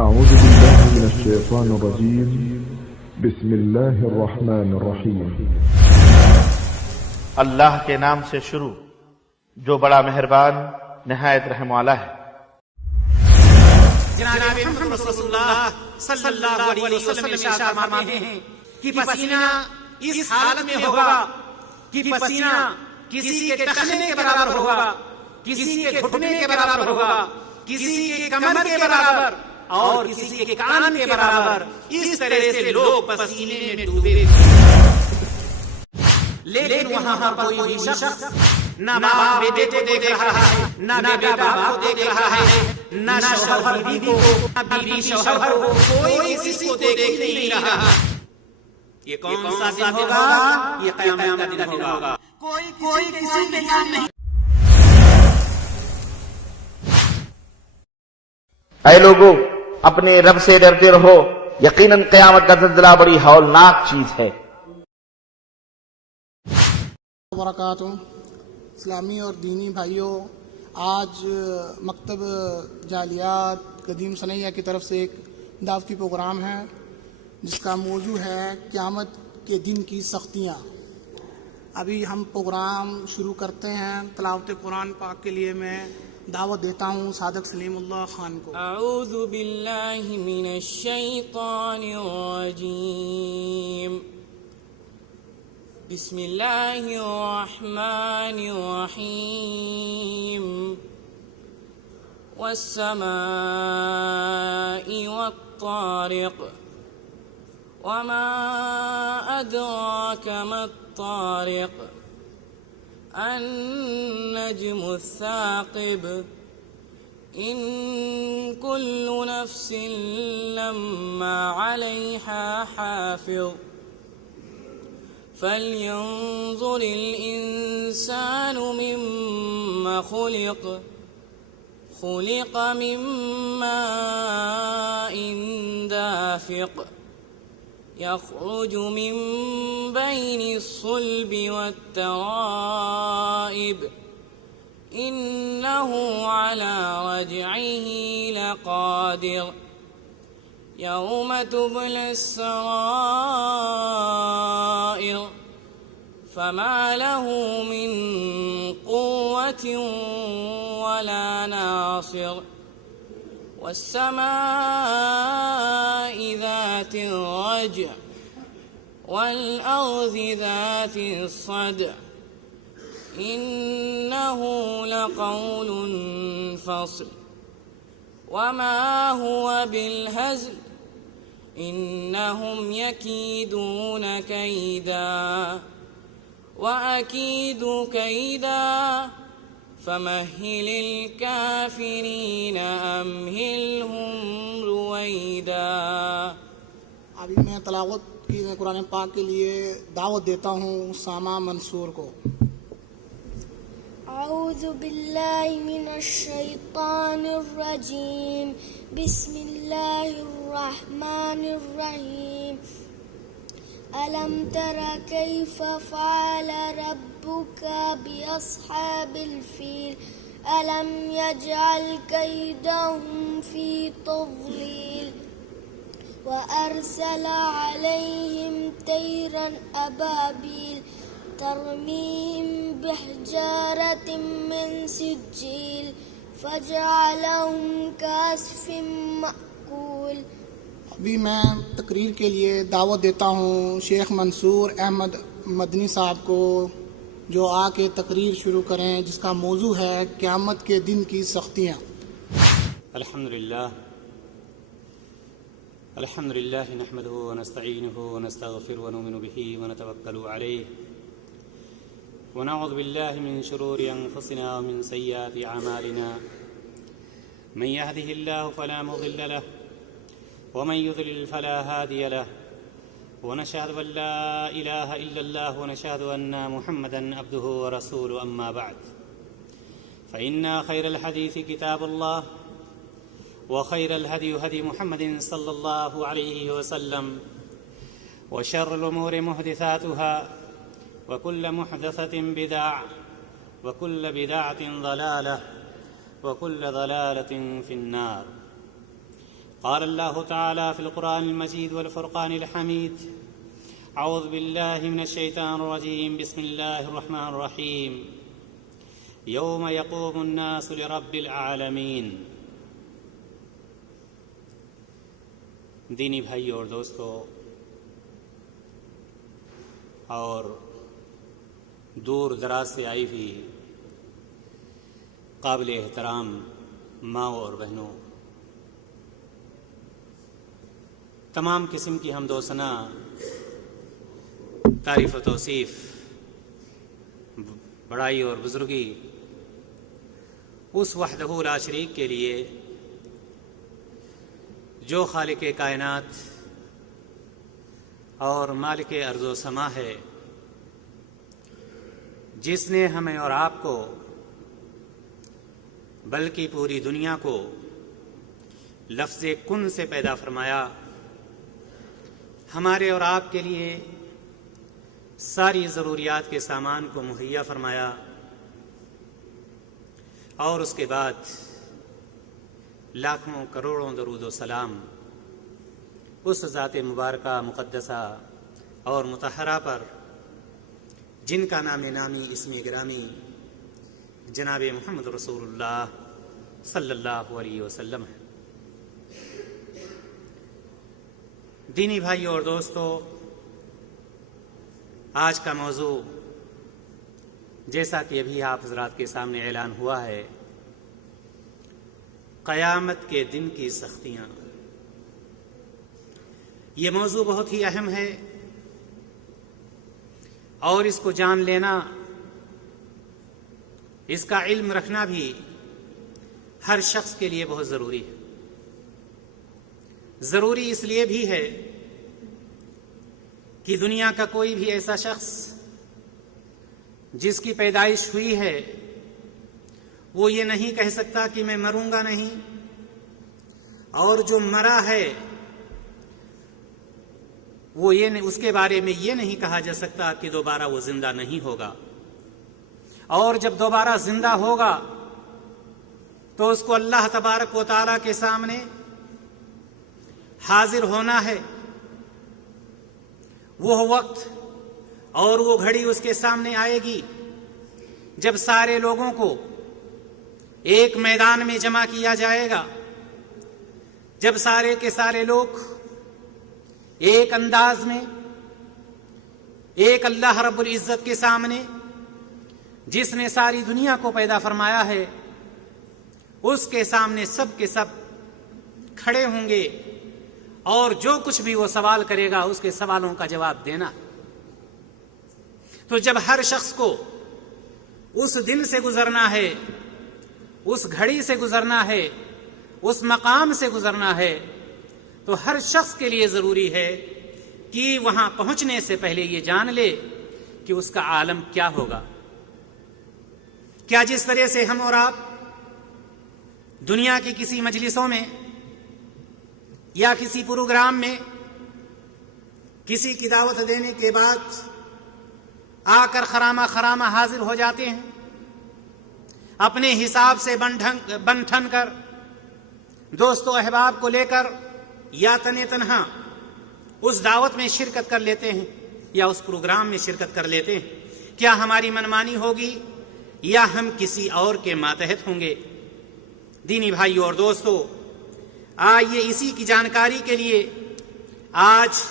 أعوذ بالله من الشيطان الرجيم. بسم الله الرحمن الرحيم. اللہ کے نام سے شروع جو بڑا مہربان نہایت رحم والا ہے۔ جناب محمد رسول اللہ صلی اللہ علیہ وسلم ارشاد فرماتے ہیں کہ پسینہ اس حالت میں ہوگا کہ پسینہ کسی کے ٹخنے کے برابر ہوگا، کسی کے گھٹنے کے برابر ہوگا، کسی کے کمر کے برابر اور کسی کے کان کے برابر۔ اس طرح سے لوگ پسینے میں ڈوبے، لیکن وہاں پر کوئی شخص نہ باپ بیٹے کو دیکھ رہا ہے، نہ بیٹا باپ کو دیکھ رہا ہے، نہ شوہر بیوی کو، نہ بیوی شوہر کو، کوئی کسی کو دیکھ نہیں رہا۔ یہ کون سا دن ہوگا؟ یہ قیامت کا دن ہوگا۔ کوئی کسی کے کام نہیں۔ اے لوگو، اپنے رب سے ڈرتے رہو، یقیناً قیامت کا زلزلہ بڑی ہولناک چیز ہے۔ وبرکاتہ۔ اسلامی اور دینی بھائیوں، آج مکتب جالیات قدیم سنیہ کی طرف سے ایک دعوتی پروگرام ہے جس کا موضوع ہے قیامت کے دن کی سختیاں۔ ابھی ہم پروگرام شروع کرتے ہیں۔ تلاوت قرآن پاک کے لیے میں دعوت دیتا ہوں صادق سلیم اللہ خان کو۔ اعوذ باللہ من الشیطان الرجیم، بسم اللہ الرحمن الرحیم، والسماء والطارق، وما ادراک ما الطارق، النجم الثاقب، ان كل نفس لما عليها حافظ، فلينظر الإنسان مما خلق، خلق من ماء دافق، يخرج من بين الصلب والترائب، إنه على رجعه لقادر، يوم تبلى السرائر، فما له من قوة ولا ناصر، والسماء ذات الرجع، والأرض ذات الصدع، إنه لقول فصل، وما هو بالهزل، إنهم يكيدون كيدا وأكيد كيدا، فمهل الكافرين أمهلهم رويدا۔ ابھی میں تلاوت کی قرآن پاک کے لیے دعوت دیتا ہوں سامہ منصور کو۔ اعوذ باللہ من الشیطان الرجیم، بسم اللہ الرحمن الرحیم، ألم تر كيف فعل ربك بأصحاب الفيل، ألم يجعل كيدهم في تضليل، وأرسل عليهم طيرا أبابيل ترميهم بحجارة من سجيل فجعلهم كعصف مأكول۔ ابھی میں تقریر کے لیے دعوت دیتا ہوں شیخ منصور احمد مدنی صاحب کو، جو آ کے تقریر شروع کریں جس کا موضوع ہے قیامت کے دن کی سختیاں۔ الحمدللہ نحمده ونستعینه ونستغفر ونؤمن به ونتوکل علیہ، ونعوذ باللہ من شرور انفسنا ومن سیئات اعمالنا، من يهده الله فلا مضل له ومن يضلل فلا هادي له، ونشهد أن لا إله إلا الله ونشهد أن محمدا عبده ورسوله، أما بعد، فإن خير الحديث كتاب الله، وخير الهدي هدي محمد صلى الله عليه وسلم، وشر الأمور محدثاتها، وكل محدثة بدعة، وكل بدعة ضلالة، وكل ضلالة في النار۔ قال الله تعالى في القرآن المجيد والفرقان الحميد: أعوذ بالله من الشيطان الرجيم. بسم الله الرحمن الرحيم. يوم يقوم الناس لرب العالمين. دینی بھائی اور دوستو اور دور دراز سے آئی ہوئی قابل احترام ماں اور بہنوں، تمام قسم کی حمد و ثنا، تعریف و توصیف، بڑائی اور بزرگی اس وحدہ لا شریک کے لیے جو خالق کائنات اور مالک ارض و سما ہے، جس نے ہمیں اور آپ کو بلکہ پوری دنیا کو لفظ کن سے پیدا فرمایا، ہمارے اور آپ کے لیے ساری ضروریات کے سامان کو مہیا فرمایا، اور اس کے بعد لاکھوں کروڑوں درود و سلام اس ذات مبارکہ مقدسہ اور مطہرہ پر جن کا نام نامی اسم گرامی جناب محمد رسول اللہ صلی اللہ علیہ وسلم ہے۔ دینی بھائیوں اور دوستو، آج کا موضوع جیسا کہ ابھی آپ حضرات کے سامنے اعلان ہوا ہے، قیامت کے دن کی سختیاں۔ یہ موضوع بہت ہی اہم ہے اور اس کو جان لینا، اس کا علم رکھنا بھی ہر شخص کے لیے بہت ضروری ہے۔ ضروری اس لیے بھی ہے کہ دنیا کا کوئی بھی ایسا شخص جس کی پیدائش ہوئی ہے وہ یہ نہیں کہہ سکتا کہ میں مروں گا نہیں، اور جو مرا ہے وہ اس کے بارے میں یہ نہیں کہا جا سکتا کہ دوبارہ وہ زندہ نہیں ہوگا، اور جب دوبارہ زندہ ہوگا تو اس کو اللہ تبارک و تعالیٰ کے سامنے حاضر ہونا ہے۔ وہ وقت اور وہ گھڑی اس کے سامنے آئے گی جب سارے لوگوں کو ایک میدان میں جمع کیا جائے گا، جب سارے کے سارے لوگ ایک انداز میں ایک اللہ رب العزت کے سامنے، جس نے ساری دنیا کو پیدا فرمایا ہے، اس کے سامنے سب کے سب کھڑے ہوں گے، اور جو کچھ بھی وہ سوال کرے گا اس کے سوالوں کا جواب دینا۔ تو جب ہر شخص کو اس دن سے گزرنا ہے، اس گھڑی سے گزرنا ہے، اس مقام سے گزرنا ہے، تو ہر شخص کے لیے ضروری ہے کہ وہاں پہنچنے سے پہلے یہ جان لے کہ اس کا عالم کیا ہوگا۔ کیا جس طرح سے ہم اور آپ دنیا کی کسی مجلسوں میں یا کسی پروگرام میں کسی کی دعوت دینے کے بعد آ کر خرامہ خرامہ حاضر ہو جاتے ہیں، اپنے حساب سے بن ٹھن کر دوست و احباب کو لے کر یا تنہا اس دعوت میں شرکت کر لیتے ہیں یا اس پروگرام میں شرکت کر لیتے ہیں، کیا ہماری منمانی ہوگی یا ہم کسی اور کے ماتحت ہوں گے؟ دینی بھائیوں اور دوستو، آئیے اسی کی جانکاری کے لیے آج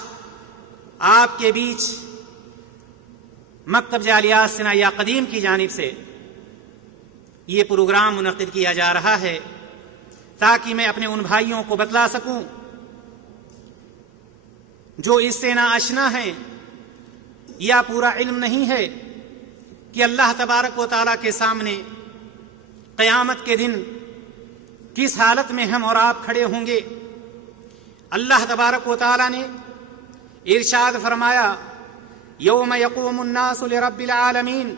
آپ کے بیچ مکتب جالیات ثنائیہ قدیم کی جانب سے یہ پروگرام منعقد کیا جا رہا ہے، تاکہ میں اپنے ان بھائیوں کو بتلا سکوں جو اس سے نا آشنا ہیں یا پورا علم نہیں ہے کہ اللہ تبارک و تعالیٰ کے سامنے قیامت کے دن کس حالت میں ہم اور آپ کھڑے ہوں گے۔ اللہ تبارک و تعالیٰ نے ارشاد فرمایا، یوم یقوم الناس لرب العالمین،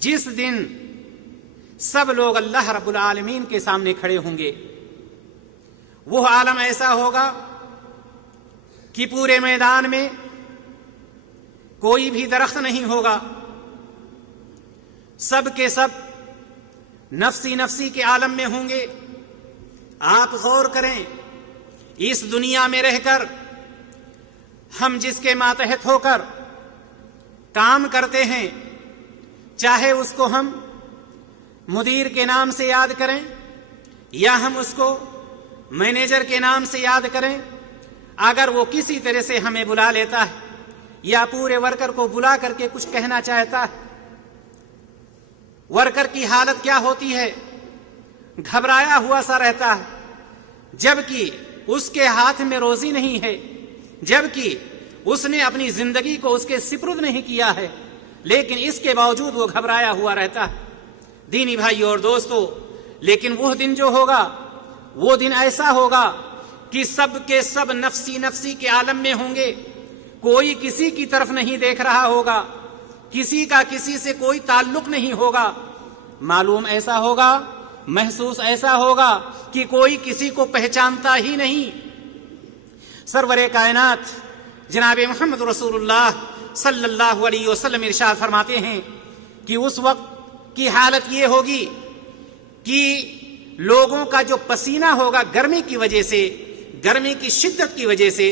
جس دن سب لوگ اللہ رب العالمین کے سامنے کھڑے ہوں گے۔ وہ عالم ایسا ہوگا کہ پورے میدان میں کوئی بھی درخت نہیں ہوگا، سب کے سب نفسی نفسی کے عالم میں ہوں گے۔ آپ غور کریں اس دنیا میں رہ کر ہم جس کے ماتحت ہو کر کام کرتے ہیں، چاہے اس کو ہم مدیر کے نام سے یاد کریں یا ہم اس کو مینیجر کے نام سے یاد کریں، اگر وہ کسی طرح سے ہمیں بلا لیتا ہے یا پورے ورکر کو بلا کر کے کچھ کہنا چاہتا ہے، ورکر کی حالت کیا ہوتی ہے؟ گھبرایا ہوا سا رہتا ہے، جبکہ اس کے ہاتھ میں روزی نہیں ہے، جبکہ اس نے اپنی زندگی کو اس کے سپرد نہیں کیا ہے، لیکن اس کے باوجود وہ گھبرایا ہوا رہتا ہے۔ دینی بھائیو اور دوستو، لیکن وہ دن جو ہوگا، وہ دن ایسا ہوگا کہ سب کے سب نفسی نفسی کے عالم میں ہوں گے، کوئی کسی کی طرف نہیں دیکھ رہا ہوگا، کسی کا کسی سے کوئی تعلق نہیں ہوگا، معلوم ایسا ہوگا، محسوس ایسا ہوگا کہ کوئی کسی کو پہچانتا ہی نہیں۔ سرور کائنات جناب محمد رسول اللہ صلی اللہ علیہ وسلم ارشاد فرماتے ہیں کہ اس وقت کی حالت یہ ہوگی کہ لوگوں کا جو پسینہ ہوگا گرمی کی وجہ سے، گرمی کی شدت کی وجہ سے،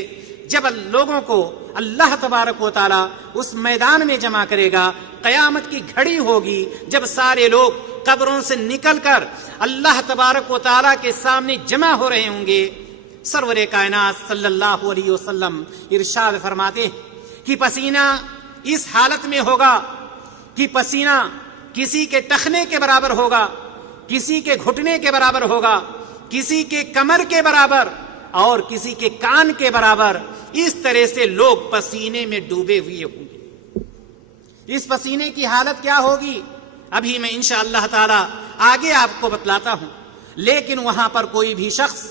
جب لوگوں کو اللہ تبارک و تعالی اس میدان میں جمع کرے گا، قیامت کی گھڑی ہوگی جب سارے لوگ قبروں سے نکل کر اللہ تبارک و تعالی کے سامنے جمع ہو رہے ہوں گے، سرور کائنات صلی اللہ علیہ وسلم ارشاد فرماتے ہیں کہ پسینہ اس حالت میں ہوگا کہ پسینہ کسی کے ٹخنے کے برابر ہوگا، کسی کے گھٹنے کے برابر ہوگا، کسی کے کمر کے برابر اور کسی کے کان کے برابر، اس طرح سے لوگ پسینے میں ڈوبے ہوئے ہوں گے۔ اس پسینے کی حالت کیا ہوگی ابھی میں انشاءاللہ تعالی آگے آپ کو بتلاتا ہوں، لیکن وہاں پر کوئی بھی شخص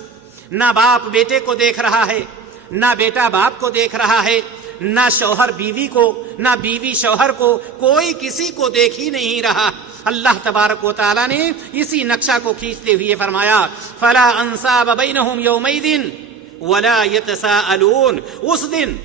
نہ باپ بیٹے کو دیکھ رہا ہے، نہ بیٹا باپ کو دیکھ رہا ہے، نہ شوہر بیوی کو، نہ بیوی شوہر کو، کوئی کسی کو دیکھ ہی نہیں رہا۔ اللہ تبارک و تعالی نے اسی نقشہ کو کھینچتے ہوئے فرمایا فلا انصاب بینہم یومئذ ولا یتساءلون، اس دن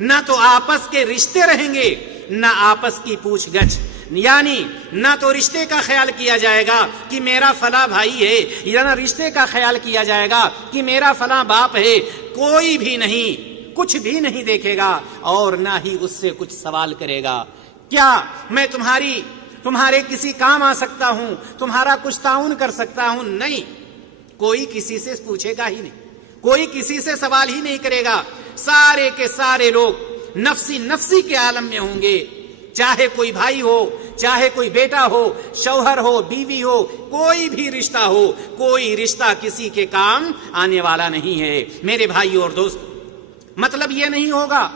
نہ تو آپس کے رشتے رہیں گے نہ آپس کی پوچھ گچھ، یعنی نہ تو رشتے کا خیال کیا جائے گا کہ میرا فلاں بھائی ہے، یا نہ رشتے کا خیال کیا جائے گا کہ میرا فلاں باپ ہے، کوئی بھی نہیں، کچھ بھی نہیں دیکھے گا اور نہ ہی اس سے کچھ سوال کرے گا۔ کیا میں تمہارے کسی کام آ سکتا ہوں، تمہارا کچھ تعاون کر سکتا ہوں؟ نہیں، کوئی کسی سے پوچھے گا ہی نہیں، کوئی کسی سے سوال ہی نہیں کرے گا۔ سارے کے سارے لوگ نفسی نفسی کے عالم میں ہوں گے، چاہے کوئی بھائی ہو، چاہے کوئی بیٹا ہو، شوہر ہو، بیوی ہو، کوئی بھی رشتہ ہو، کوئی رشتہ کسی کے کام آنے والا نہیں ہے۔ میرے بھائیو اور دوست، مطلب یہ نہیں ہوگا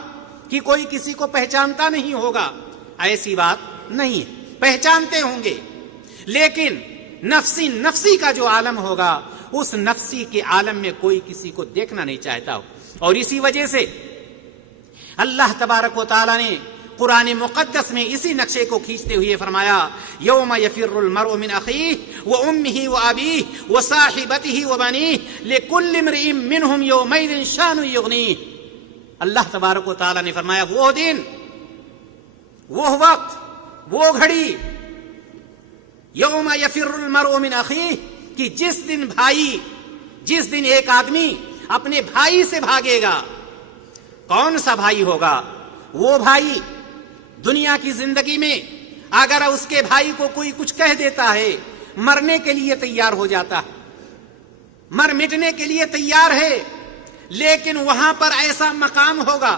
کہ کوئی کسی کو پہچانتا نہیں ہوگا، ایسی بات نہیں ہے، پہچانتے ہوں گے، لیکن نفسی نفسی کا جو عالم ہوگا، اس نفسی کے عالم میں کوئی کسی کو دیکھنا نہیں چاہتا ہو۔ اور اسی وجہ سے اللہ تبارک و تعالی نے قرآن مقدس میں اسی نقشے کو کھینچتے ہوئے فرمایا یوم یفر المرء من اخیہ وامہ وابیہ وصاحبتہ وبنیہ لکل امرئ منہم یومئذ شان یغنیہ۔ اللہ تبارک و تعالی نے فرمایا وہ دن، وہ وقت، وہ گھڑی، یوم یفر المرء من اخیہ، کہ جس دن ایک آدمی اپنے بھائی سے بھاگے گا۔ کون سا بھائی ہوگا؟ وہ بھائی دنیا کی زندگی میں اگر اس کے بھائی کو کوئی کچھ کہہ دیتا ہے، مرنے کے لیے تیار ہو جاتا ہے، مر مٹنے کے لیے تیار ہے، لیکن وہاں پر ایسا مقام ہوگا،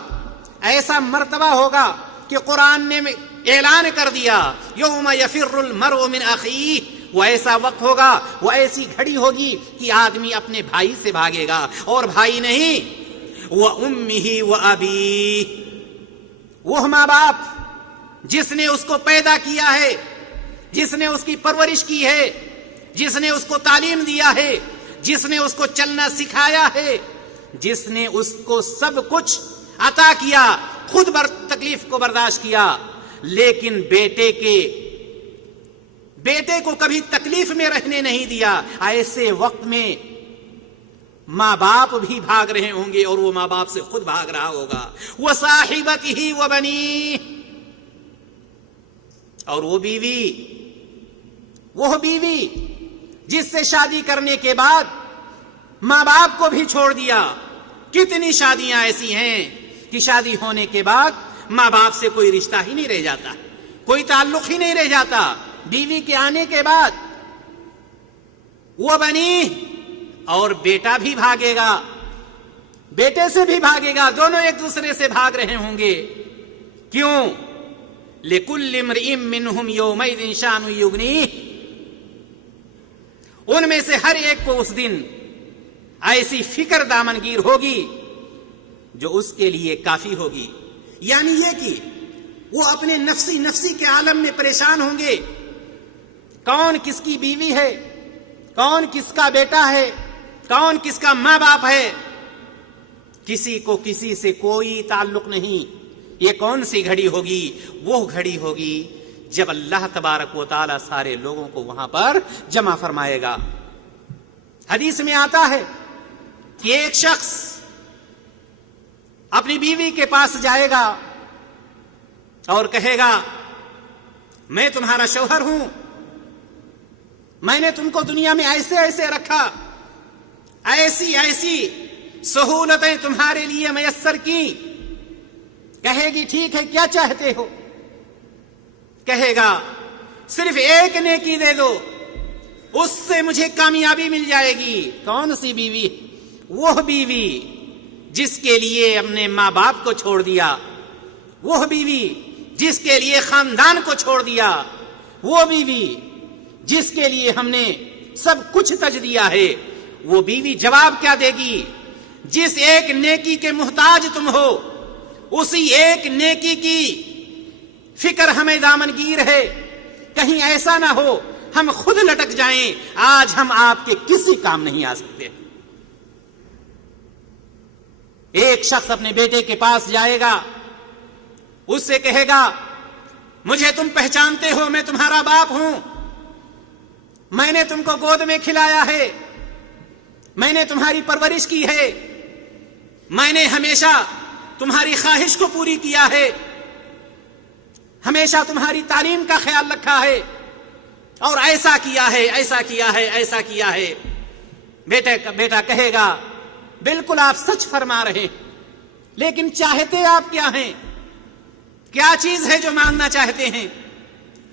ایسا مرتبہ ہوگا کہ قرآن نے اعلان کر دیا یوم یفر المرء من اخیہ، وہ ایسا وقت ہوگا، وہ ایسی گھڑی ہوگی کہ آدمی اپنے بھائی سے بھاگے گا، اور بھائی نہیں، وَأُمِّهِ وَأَبِيهِ، وہ ماں باپ جس نے اس کو پیدا کیا ہے، جس نے اس کی پرورش کی ہے، جس نے اس کو تعلیم دیا ہے، جس نے اس کو چلنا سکھایا ہے، جس نے اس کو سب کچھ عطا کیا، خود تکلیف کو برداشت کیا، لیکن بیٹے کو کبھی تکلیف میں رہنے نہیں دیا، ایسے وقت میں ماں باپ بھی بھاگ رہے ہوں گے اور وہ ماں باپ سے خود بھاگ رہا ہوگا۔ وصاحبتہ وبنیہ، اور وہ بیوی جس سے شادی کرنے کے بعد ماں باپ کو بھی چھوڑ دیا، کتنی شادیاں ایسی ہیں کہ شادی ہونے کے بعد ماں باپ سے کوئی رشتہ ہی نہیں رہ جاتا، کوئی تعلق ہی نہیں رہ جاتا. بیوی کے آنے کے بعد وہ بنی اور بیٹا بھی بھاگے گا، بیٹے سے بھی بھاگے گا، دونوں ایک دوسرے سے بھاگ رہے ہوں گے. کیوں؟ لِكُلِّ امْرِئٍ مِّنْهُمْ يَوْمَئِذٍ شَأْنٌ يُغْنِيهِ. ان میں سے ہر ایک کو اس دن ایسی فکر دامنگیر ہوگی جو اس کے لیے کافی ہوگی. یعنی یہ کہ وہ اپنے نفسی کے عالم میں پریشان ہوں گے. کون کس کی بیوی ہے، کون کس کا بیٹا ہے، کون کس کا ماں باپ ہے، کسی کو کسی سے کوئی تعلق نہیں. یہ کون سی گھڑی ہوگی؟ وہ گھڑی ہوگی جب اللہ تبارک و تعالی سارے لوگوں کو وہاں پر جمع فرمائے گا. حدیث میں آتا ہے کہ ایک شخص اپنی بیوی کے پاس جائے گا اور کہے گا میں تمہارا شوہر ہوں، میں نے تم کو دنیا میں ایسے ایسے رکھا، ایسی ایسی سہولتیں تمہارے لیے میسر کی. کہے گی ٹھیک ہے، کیا چاہتے ہو؟ کہے گا صرف ایک نیکی دے دو، اس سے مجھے کامیابی مل جائے گی. کون سی بیوی؟ وہ بیوی جس کے لیے ہم نے ماں باپ کو چھوڑ دیا، وہ بیوی جس کے لیے خاندان کو چھوڑ دیا، وہ بیوی جس کے لیے ہم نے سب کچھ تج دیا ہے. وہ بیوی جواب کیا دے گی؟ جس ایک نیکی کے محتاج تم ہو، اسی ایک نیکی کی فکر ہمیں دامنگیر ہے. کہیں ایسا نہ ہو ہم خود لٹک جائیں، آج ہم آپ کے کسی کام نہیں آ سکتے. ایک شخص اپنے بیٹے کے پاس جائے گا، اس سے کہے گا مجھے تم پہچانتے ہو، میں تمہارا باپ ہوں، میں نے تم کو گود میں کھلایا ہے، میں نے تمہاری پرورش کی ہے، میں نے ہمیشہ تمہاری خواہش کو پوری کیا ہے، ہمیشہ تمہاری تعلیم کا خیال رکھا ہے، اور ایسا کیا ہے، ایسا کیا ہے، ایسا کیا ہے. بیٹا کہے گا بالکل آپ سچ فرما رہے ہیں، لیکن چاہتے آپ کیا ہیں؟ کیا چیز ہے جو مانگنا چاہتے ہیں؟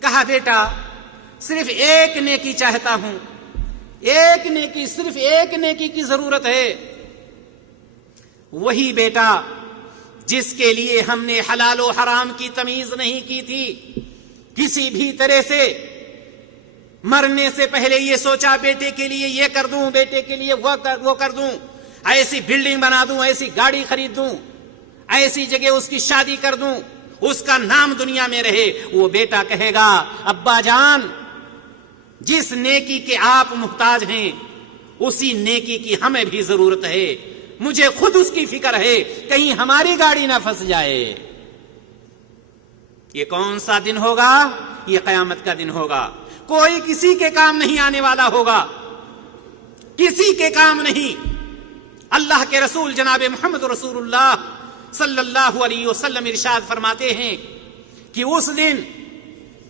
کہا بیٹا صرف ایک نیکی چاہتا ہوں، ایک نیکی، صرف ایک نیکی کی ضرورت ہے. وہی بیٹا جس کے لیے ہم نے حلال و حرام کی تمیز نہیں کی تھی، کسی بھی طرح سے مرنے سے پہلے یہ سوچا بیٹے کے لیے یہ کر دوں، بیٹے کے لیے وہ کر دوں، ایسی بلڈنگ بنا دوں، ایسی گاڑی خرید دوں، ایسی جگہ اس کی شادی کر دوں، اس کا نام دنیا میں رہے. وہ بیٹا کہے گا ابا جان جس نیکی کے آپ محتاج ہیں اسی نیکی کی ہمیں بھی ضرورت ہے، مجھے خود اس کی فکر ہے، کہیں ہماری گاڑی نہ پھنس جائے. یہ کون سا دن ہوگا؟ یہ قیامت کا دن ہوگا. کوئی کسی کے کام نہیں آنے والا ہوگا، کسی کے کام نہیں. اللہ کے رسول جناب محمد رسول اللہ صلی اللہ علیہ وسلم ارشاد فرماتے ہیں کہ اس دن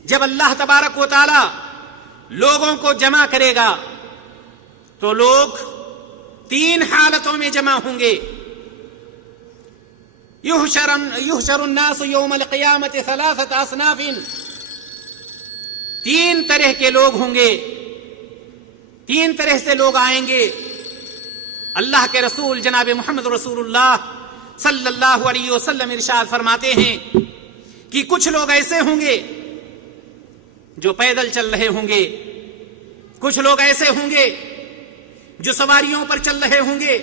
جب اللہ تبارک و تعالی لوگوں کو جمع کرے گا تو لوگ تین حالتوں میں جمع ہوں گے. یحشر الناس یوم القیامت ثلاثۃ اصناف، تین طرح کے لوگ ہوں گے، تین طرح سے لوگ آئیں گے. اللہ کے رسول جناب محمد رسول اللہ صلی اللہ علیہ وسلم ارشاد فرماتے ہیں کہ کچھ لوگ ایسے ہوں گے جو پیدل چل رہے ہوں گے، کچھ لوگ ایسے ہوں گے جو سواریوں پر چل رہے ہوں گے،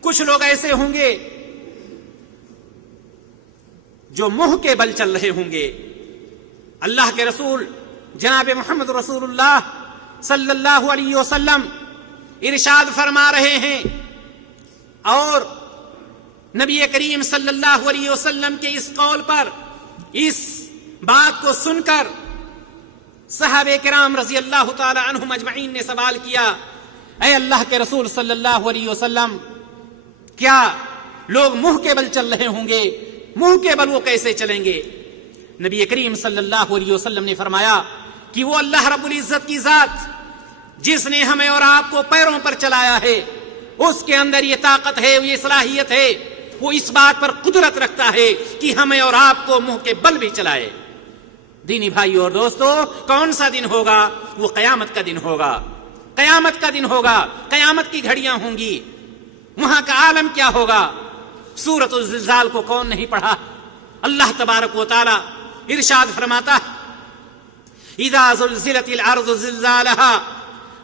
کچھ لوگ ایسے ہوں گے جو منہ کے بل چل رہے ہوں گے. اللہ کے رسول جناب محمد رسول اللہ صلی اللہ علیہ وسلم ارشاد فرما رہے ہیں، اور نبی کریم صلی اللہ علیہ وسلم کے اس قول پر، اس بات کو سن کر صحابہ کرام رضی اللہ تعالی عنہم اجمعین نے سوال کیا، اے اللہ کے رسول صلی اللہ علیہ وسلم، کیا لوگ منہ کے بل چل رہے ہوں گے؟ منہ کے بل وہ کیسے چلیں گے؟ نبی کریم صلی اللہ علیہ وسلم نے فرمایا کہ وہ اللہ رب العزت کی ذات جس نے ہمیں اور آپ کو پیروں پر چلایا ہے، اس کے اندر یہ طاقت ہے، یہ صلاحیت ہے، وہ اس بات پر قدرت رکھتا ہے کہ ہمیں اور آپ کو منہ کے بل بھی چلائے۔ دینی بھائی اور دوستو، کون سا دن ہوگا؟ وہ قیامت کا دن ہوگا، قیامت کا دن ہوگا، قیامت کی گھڑیاں ہوں گی۔ وہاں کا عالم کیا ہوگا؟ سورۃ الزلزال کو کون نہیں پڑھا؟ اللہ تبارک و تعالی ارشاد فرماتا ہے اذا زلزلت الارض زلزالها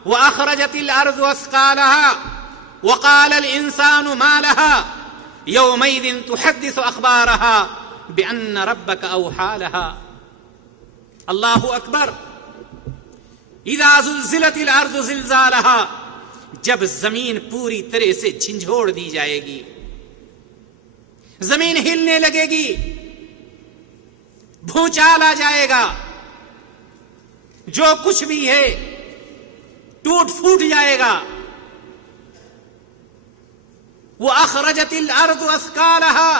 واخرجت الارض اثقالها وقال الانسان ما لها يومئذ تحدث اخبارها بان ربك اوحى لها۔ اللہ اکبر۔ اذا زلزلت الارض زلزالها، جب زمین پوری طرح سے جھنجھوڑ دی جائے گی، زمین ہلنے لگے گی، بھونچال آ جائے گا، جو کچھ بھی ہے ٹوٹ پھوٹ جائے گا۔ وَأَخْرَجَتِ الْأَرْضُ أَثْقَالَهَا،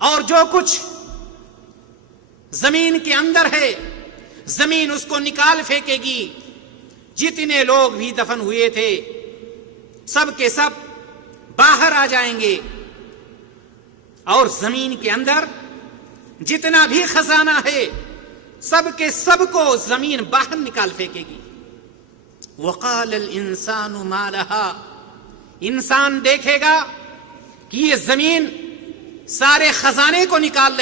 اور جو کچھ زمین کے اندر ہے زمین اس کو نکال پھینکے گی۔ جتنے لوگ بھی دفن ہوئے تھے سب کے سب باہر آ جائیں گے، اور زمین کے اندر جتنا بھی خزانہ ہے سب کے سب کو زمین باہر نکال پھینکے گی۔ وقال الانسان ما لها، انسان دیکھے گا کہ یہ زمین سارے خزانے کو نکال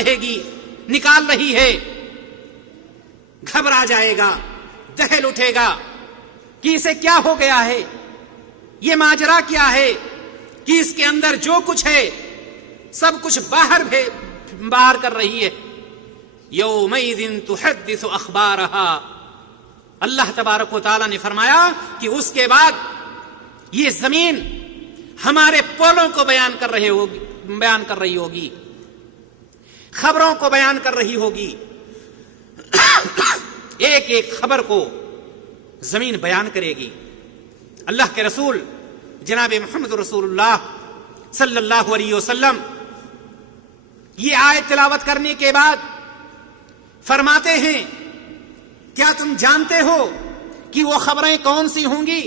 رہی ہے، گھبرا جائے گا، دہل اٹھے گا کہ اسے کیا ہو گیا ہے، یہ ماجرا کیا ہے کہ اس کے اندر جو کچھ ہے سب کچھ باہر کر رہی ہے۔ یومئذ تحدث اخبارها، اللہ تبارک و تعالی نے فرمایا کہ اس کے بعد یہ زمین ہمارے پولوں کو بیان کر رہی ہوگی، خبروں کو بیان کر رہی ہوگی، ایک ایک خبر کو زمین بیان کرے گی۔ اللہ کے رسول جناب محمد رسول اللہ صلی اللہ علیہ وسلم یہ آیت تلاوت کرنے کے بعد فرماتے ہیں کیا تم جانتے ہو کہ وہ خبریں کون سی ہوں گی؟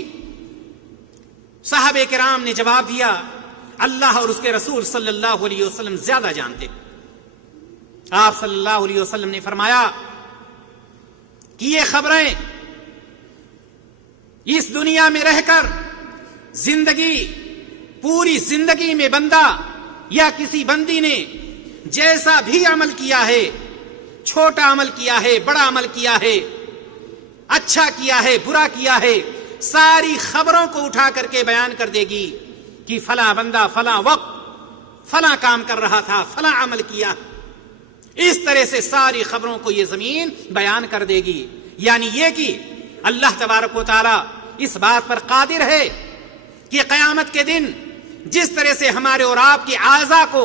صحابہ کرام نے جواب دیا اللہ اور اس کے رسول صلی اللہ علیہ وسلم زیادہ جانتے۔ آپ صلی اللہ علیہ وسلم نے فرمایا کہ یہ خبریں اس دنیا میں رہ کر پوری زندگی میں بندہ یا کسی بندی نے جیسا بھی عمل کیا ہے، چھوٹا عمل کیا ہے، بڑا عمل کیا ہے، اچھا کیا ہے، برا کیا ہے، ساری خبروں کو اٹھا کر کے بیان کر دے گی کہ فلاں بندہ فلاں وقت فلاں کام کر رہا تھا، فلاں عمل کیا۔ اس طرح سے ساری خبروں کو یہ زمین بیان کر دے گی۔ یعنی یہ کہ اللہ تبارک و تعالی اس بات پر قادر ہے کہ قیامت کے دن جس طرح سے ہمارے اور آپ کی اعضاء کو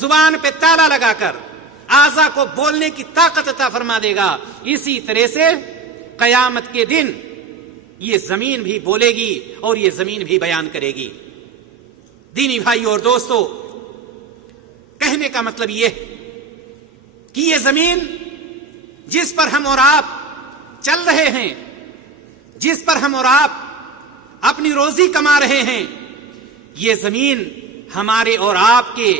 زبان پہ تالا لگا کر اعضاء کو بولنے کی طاقت عطا فرما دے گا، اسی طرح سے قیامت کے دن یہ زمین بھی بولے گی اور یہ زمین بھی بیان کرے گی۔ دینی بھائی اور دوستو، کہنے کا مطلب یہ ہے کہ یہ زمین جس پر ہم اور آپ چل رہے ہیں، جس پر ہم اور آپ اپنی روزی کما رہے ہیں، یہ زمین ہمارے اور آپ کے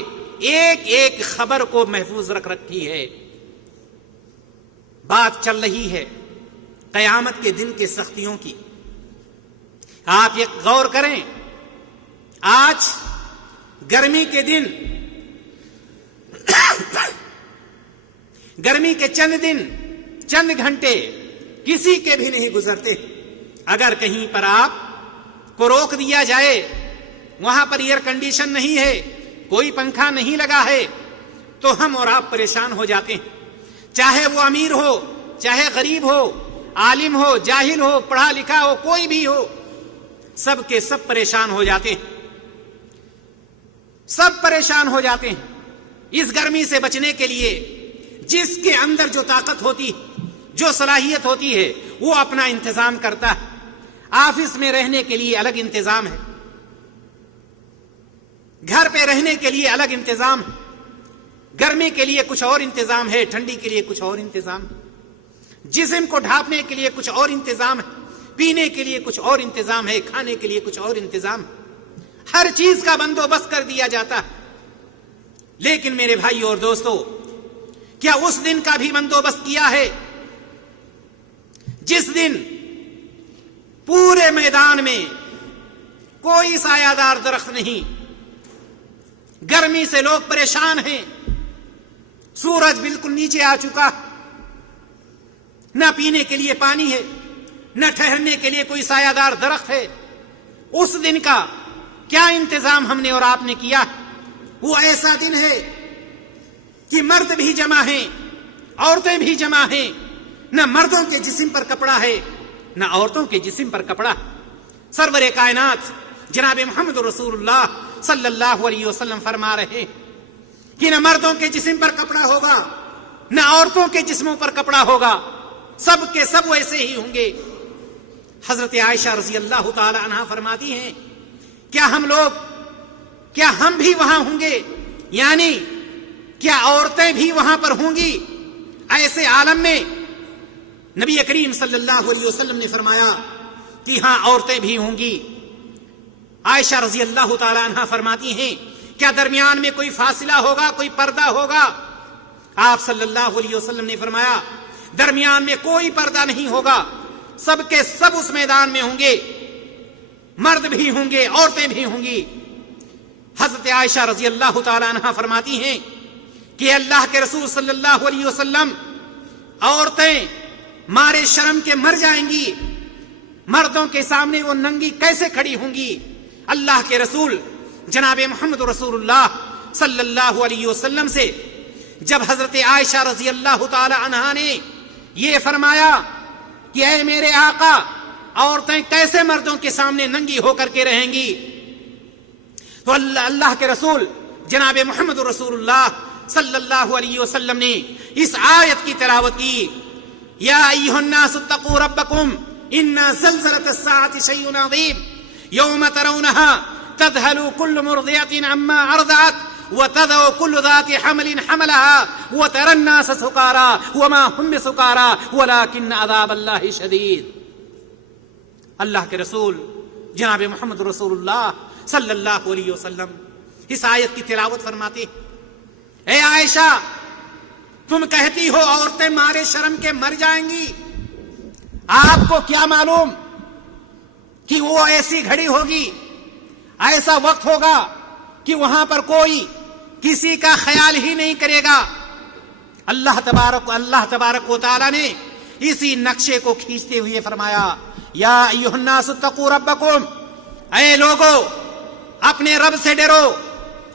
ایک ایک خبر کو محفوظ رکھ رکھی ہے۔ بات چل رہی ہے قیامت کے دن کی سختیوں کی۔ آپ یہ غور کریں، آج گرمی کے دن، گرمی کے چند دن، چند گھنٹے کسی کے بھی نہیں گزرتے اگر کہیں پر آپ کو روک دیا جائے، وہاں پر ایئر کنڈیشن نہیں ہے، کوئی پنکھا نہیں لگا ہے، تو ہم اور آپ پریشان ہو جاتے ہیں۔ چاہے وہ امیر ہو، چاہے غریب ہو، عالم ہو، جاہل ہو، پڑھا لکھا ہو، کوئی بھی ہو، سب کے سب پریشان ہو جاتے ہیں، سب پریشان ہو جاتے ہیں۔ اس گرمی سے بچنے کے لیے جس کے اندر جو طاقت ہوتی، جو صلاحیت ہوتی ہے، وہ اپنا انتظام کرتا ہے۔ آفس میں رہنے کے لیے الگ انتظام ہے، گھر پہ رہنے کے لیے الگ انتظام ہے، گرمی کے لیے کچھ اور انتظام ہے، ٹھنڈی کے لیے کچھ اور انتظام ہے، جسم کو ڈھانپنے کے لیے کچھ اور انتظام ہے، پینے کے لیے کچھ اور انتظام ہے، کھانے کے لیے کچھ اور انتظام، ہر چیز کا بندوبست کر دیا جاتا ہے۔ لیکن میرے بھائی اور دوستو، کیا اس دن کا بھی بندوبست کیا ہے جس دن پورے میدان میں کوئی سایہ دار درخت نہیں، گرمی سے لوگ پریشان ہیں، سورج بالکل نیچے آ چکا، نہ پینے کے لیے پانی ہے، نہ ٹھہرنے کے لیے کوئی سایہ دار درخت ہے؟ اس دن کا کیا انتظام ہم نے اور آپ نے کیا؟ وہ ایسا دن ہے کہ مرد بھی جمع ہیں، عورتیں بھی جمع ہیں، نہ مردوں کے جسم پر کپڑا ہے نہ عورتوں کے جسم پر کپڑا۔ سرور کائنات جناب محمد رسول اللہ صلی اللہ علیہ وسلم فرما رہے کہ نہ مردوں کے جسم پر کپڑا ہوگا نہ عورتوں کے جسموں پر کپڑا ہوگا، سب کے سب ویسے ہی ہوں گے۔ حضرت عائشہ رضی اللہ تعالی عنہا فرماتی ہیں، کیا ہم بھی وہاں ہوں گے؟ یعنی کیا عورتیں بھی وہاں پر ہوں گی؟ ایسے عالم میں نبی کریم صلی اللہ علیہ وسلم نے فرمایا کہ ہاں عورتیں بھی ہوں گی۔ عائشہ رضی اللہ تعالی عنہا فرماتی ہیں، کیا درمیان میں کوئی فاصلہ ہوگا، کوئی پردہ ہوگا؟ آپ صلی اللہ علیہ وسلم نے فرمایا درمیان میں کوئی پردہ نہیں ہوگا، سب کے سب اس میدان میں ہوں گے، مرد بھی ہوں گے، عورتیں بھی ہوں گی۔ حضرت عائشہ رضی اللہ تعالی عنہا فرماتی ہیں کہ اللہ کے رسول صلی اللہ علیہ وسلم، عورتیں مارے شرم کے مر جائیں گی، مردوں کے سامنے وہ ننگی کیسے کھڑی ہوں گی؟ اللہ کے رسول جناب محمد رسول اللہ صلی اللہ علیہ وسلم سے جب حضرت عائشہ رضی اللہ تعالی عنہا نے یہ فرمایا کہ اے میرے آقا، عورتیں کیسے مردوں کے سامنے ننگی ہو کر کے رہیں گی؟ تو اللہ کے رسول جناب محمد رسول اللہ صلی اللہ علیہ وسلم نے اس آیت کی تلاوت کی، یا ایھا الناس اتقوا ربکم ان زلزلۃ الساعۃ شیء عظیم یوم ترونها تذهل كل مرضعة عما ارضعت وتضع كل ذات حمل حملها وترى الناس سكارى وما هم بسكارى ولكن عذاب الله شدید۔ اللہ کے رسول جناب محمد رسول اللہ صلی اللہ علیہ وسلم اس آیت کی تلاوت فرماتے، اے عائشہ، تم کہتی ہو عورتیں مارے شرم کے مر جائیں گی، آپ کو کیا معلوم کہ وہ ایسی گھڑی ہوگی، ایسا وقت ہوگا کہ وہاں پر کوئی کسی کا خیال ہی نہیں کرے گا۔ اللہ تبارک و تعالی نے اسی نقشے کو کھینچتے ہوئے فرمایا، یا ایھا الناس اتقوا ربکم، اے لوگو اپنے رب سے ڈرو،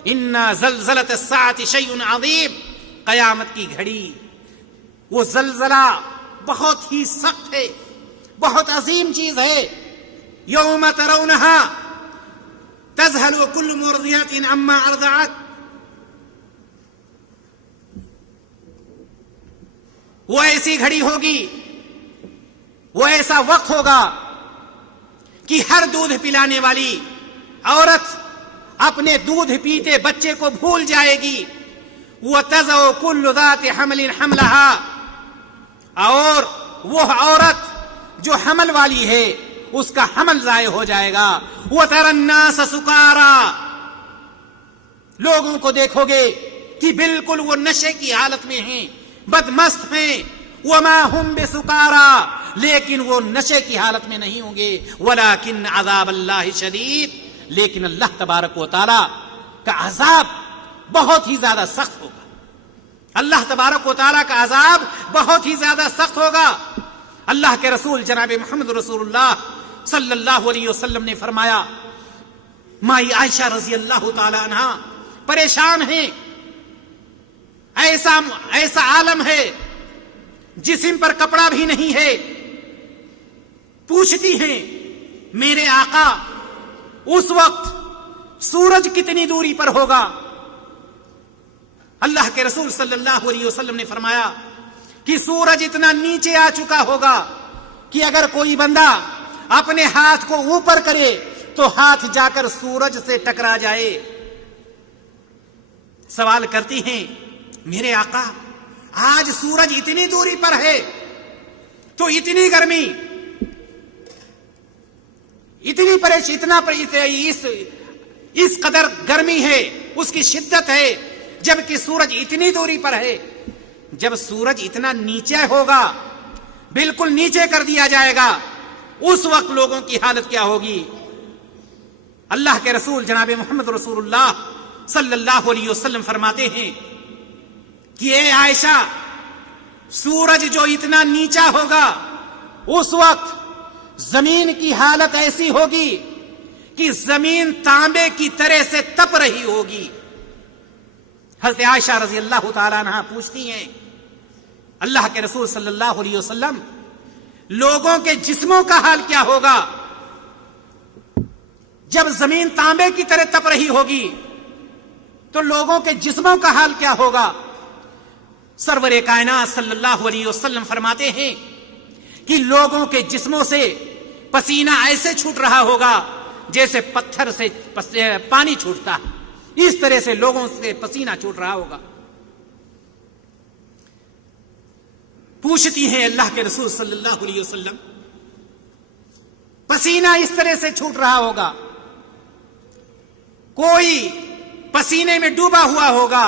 ان زلزلۃ الساعۃ شیء عظیم، قیامت کی گھڑی، وہ زلزلہ بہت ہی سخت ہے، بہت عظیم چیز ہے۔ یوم ترونها تذهل كل مرضعة عما ارضعت، وہ ایسی گھڑی ہوگی، وہ ایسا وقت ہوگا کہ ہر دودھ پلانے والی عورت اپنے دودھ پیتے بچے کو بھول جائے گی، وَتَضَعُ كُلُّ ذَاتِ حَمْلٍ حَمْلَهَا، اور وہ عورت جو حمل والی ہے اس کا حمل ضائع ہو جائے گا۔ وَتَرَى النَّاسَ سُكَارَى، لوگوں کو دیکھو گے کہ بالکل وہ نشے کی حالت میں ہیں، بدمست ہیں، وَمَا هُمْ بِسُكَارَى، لیکن وہ نشے کی حالت میں نہیں ہوں گے، وَلَكِنْ عَذَابَ اللَّهِ شَدِيدٌ، لیکن اللہ تبارک و تعالی کا عذاب بہت ہی زیادہ سخت ہوگا، اللہ تبارک و تعالی کا عذاب بہت ہی زیادہ سخت ہوگا۔ اللہ کے رسول جناب محمد رسول اللہ صلی اللہ علیہ وسلم نے فرمایا، مائی عائشہ رضی اللہ تعالی عنہا پریشان ہیں، ایسا عالم ہے جسم پر کپڑا بھی نہیں ہے، پوچھتی ہیں میرے آقا اس وقت سورج کتنی دوری پر ہوگا؟ اللہ کے رسول صلی اللہ علیہ وسلم نے فرمایا کہ سورج اتنا نیچے آ چکا ہوگا کہ اگر کوئی بندہ اپنے ہاتھ کو اوپر کرے تو ہاتھ جا کر سورج سے ٹکرا جائے۔ سوال کرتی ہیں میرے آقا آج سورج اتنی دوری پر ہے تو اتنی گرمی، اس قدر گرمی ہے، اس کی شدت ہے، جبکہ سورج اتنی دوری پر ہے. جب سورج اتنا نیچے ہوگا، بالکل نیچے کر دیا جائے گا، اس وقت لوگوں کی حالت کیا ہوگی؟ اللہ کے رسول جناب محمد رسول اللہ صلی اللہ علیہ وسلم فرماتے ہیں کہ اے عائشہ، سورج جو اتنا نیچا ہوگا، اس وقت زمین کی حالت ایسی ہوگی کہ زمین تانبے کی طرح سے تپ رہی ہوگی. حضرت عائشہ رضی اللہ تعالیٰ عنہ پوچھتی ہیں، اللہ کے رسول صلی اللہ علیہ وسلم، لوگوں کے جسموں کا حال کیا ہوگا جب زمین تانبے کی طرح تپ رہی ہوگی؟ تو لوگوں کے جسموں کا حال کیا ہوگا؟ سرور کائنات صلی اللہ علیہ وسلم فرماتے ہیں کہ لوگوں کے جسموں سے پسینہ ایسے چھوٹ رہا ہوگا جیسے پتھر سے پانی چھوٹتا، اس طرح سے لوگوں سے پسینہ چھوٹ رہا ہوگا. پوچھتی ہیں اللہ کے رسول صلی اللہ علیہ وسلم، پسینہ اس طرح سے چھوٹ رہا ہوگا، کوئی پسینے میں ڈوبا ہوا ہوگا،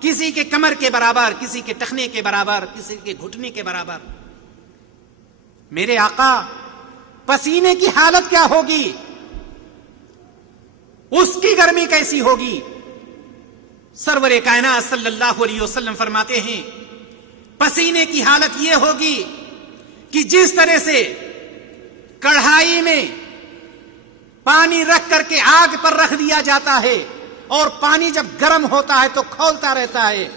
کسی کے کمر کے برابر، کسی کے ٹخنے کے برابر، کسی کے گھٹنے کے برابر. میرے آقا، پسینے کی حالت کیا ہوگی؟ اس کی گرمی کیسی ہوگی؟ سرور کائنات صلی اللہ علیہ وسلم فرماتے ہیں، پسینے کی حالت یہ ہوگی کہ جس طرح سے کڑھائی میں پانی رکھ کر کے آگ پر رکھ دیا جاتا ہے اور پانی جب گرم ہوتا ہے تو کھولتا رہتا ہے،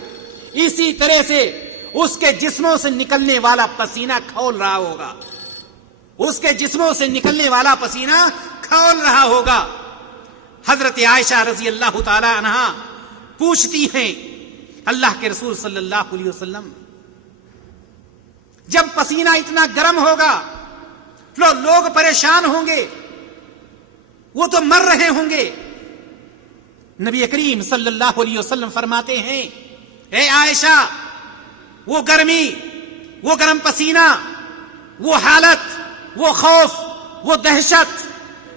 اسی طرح سے اس کے جسموں سے نکلنے والا پسینہ کھول رہا ہوگا. اس کے جسموں سے نکلنے والا پسینہ کھول رہا ہوگا. حضرت عائشہ رضی اللہ تعالی عنہا پوچھتی ہیں، اللہ کے رسول صلی اللہ علیہ وسلم، جب پسینہ اتنا گرم ہوگا تو لوگ پریشان ہوں گے، وہ تو مر رہے ہوں گے. نبی کریم صلی اللہ علیہ وسلم فرماتے ہیں، اے عائشہ، وہ گرمی، وہ گرم پسینہ، وہ حالت، وہ خوف، وہ دہشت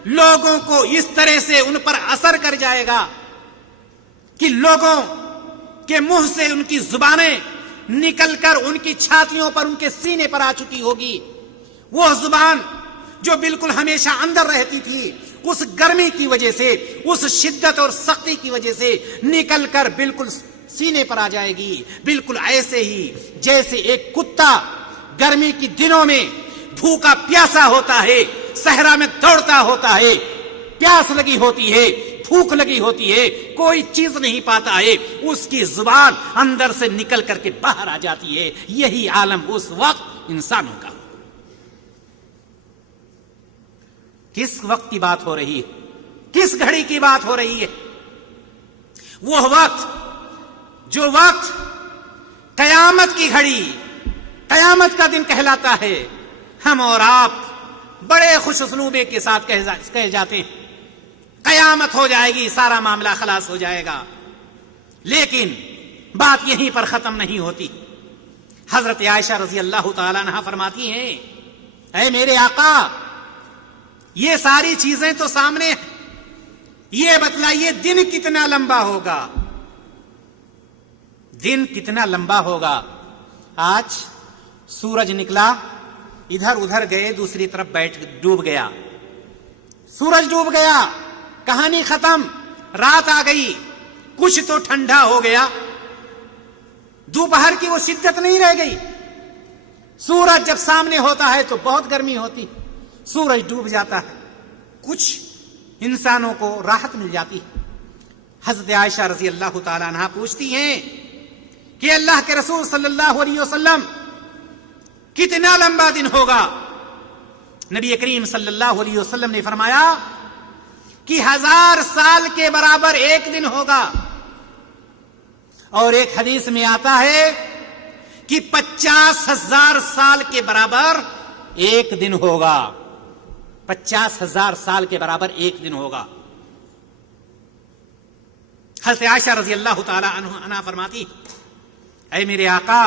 لوگوں کو اس طرح سے ان پر اثر کر جائے گا کہ لوگوں کے منہ سے ان کی زبانیں نکل کر ان کی چھاتیوں پر، ان کے سینے پر آ چکی ہوگی. وہ زبان جو بالکل ہمیشہ اندر رہتی تھی، اس گرمی کی وجہ سے، اس شدت اور سختی کی وجہ سے نکل کر بالکل سینے پر آ جائے گی. بالکل ایسے ہی جیسے ایک کتا گرمی کی دنوں میں بھوکا پیاسا ہوتا ہے، صحرا میں دوڑتا ہوتا ہے، پیاس لگی ہوتی ہے، بھوک لگی ہوتی ہے، کوئی چیز نہیں پاتا ہے، اس کی زبان اندر سے نکل کر کے باہر آ جاتی ہے. یہی عالم اس وقت انسانوں کا. کس وقت کی بات ہو رہی ہے؟ کس گھڑی کی بات ہو رہی ہے؟ وہ وقت جو وقت قیامت کی گھڑی، قیامت کا دن کہلاتا ہے. ہم اور آپ بڑے خوش اسلوبے کے ساتھ کہے جاتے ہیں قیامت ہو جائے گی، سارا معاملہ خلاص ہو جائے گا. لیکن بات یہیں پر ختم نہیں ہوتی. حضرت عائشہ رضی اللہ تعالیٰ عنہ فرماتی ہیں، اے میرے آقا، یہ ساری چیزیں تو سامنے ہیں، یہ بتلائیے دن کتنا لمبا ہوگا؟ دن کتنا لمبا ہوگا؟ آج سورج نکلا، ادھر ادھر گئے، دوسری طرف ڈوب گیا، سورج ڈوب گیا، کہانی ختم. رات آ گئی، کچھ تو ٹھنڈا ہو گیا، دوپہر کی وہ شدت نہیں رہ گئی. سورج جب سامنے ہوتا ہے تو بہت گرمی ہوتی، سورج ڈوب جاتا ہے، کچھ انسانوں کو راحت مل جاتی. حضرت عائشہ رضی اللہ تعالی عنہا پوچھتی ہیں کہ اللہ کے رسول صلی اللہ علیہ وسلم، کتنا لمبا دن ہوگا؟ نبی کریم صلی اللہ علیہ وسلم نے فرمایا کہ 1000 سال کے برابر ایک دن ہوگا. اور ایک حدیث میں آتا ہے کہ 50,000 سال کے برابر ایک دن ہوگا. 50,000 سال کے برابر ایک دن ہوگا. حضرت عائشہ رضی اللہ تعالی عنہا فرماتی، اے میرے آقا،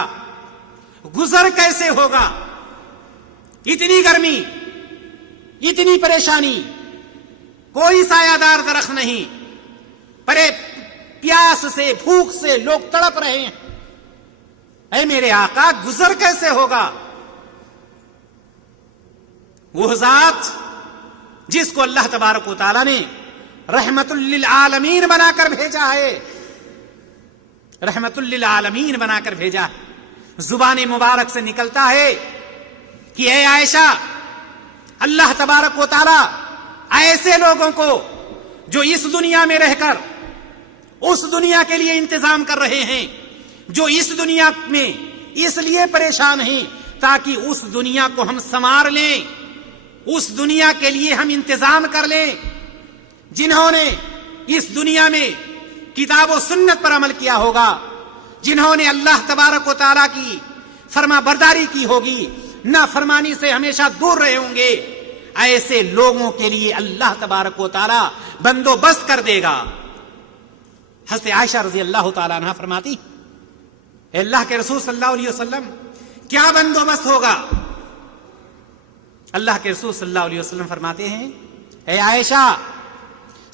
گزر کیسے ہوگا؟ اتنی گرمی، اتنی پریشانی، کوئی سایہ دار درخت نہیں، پرے پیاس سے بھوک سے لوگ تڑپ رہے ہیں، اے میرے آقا گزر کیسے ہوگا؟ وہ ذات جس کو اللہ تبارک و تعالی نے رحمت للعالمین بنا کر بھیجا ہے، رحمت للعالمین بنا کر بھیجا ہے، زبان مبارک سے نکلتا ہے کہ اے عائشہ، اللہ تبارک و تعالی ایسے لوگوں کو جو اس دنیا میں رہ کر اس دنیا کے لیے انتظام کر رہے ہیں، جو اس دنیا میں اس لیے پریشان ہیں تاکہ اس دنیا کو ہم سنوار لیں، اس دنیا کے لیے ہم انتظام کر لیں، جنہوں نے اس دنیا میں کتاب و سنت پر عمل کیا ہوگا، جنہوں نے اللہ تبارک و تعالیٰ کی فرما برداری کی ہوگی، نافرمانی سے ہمیشہ دور رہے ہوں گے، ایسے لوگوں کے لیے اللہ تبارک و تعالیٰ بندوبست کر دے گا۔ حضرت عائشہ رضی اللہ تعالیٰ عنہ فرماتی، اے اللہ کے رسول صلی اللہ علیہ وسلم کیا بندوبست ہوگا؟ اللہ کے رسول صلی اللہ علیہ وسلم فرماتے ہیں، اے عائشہ،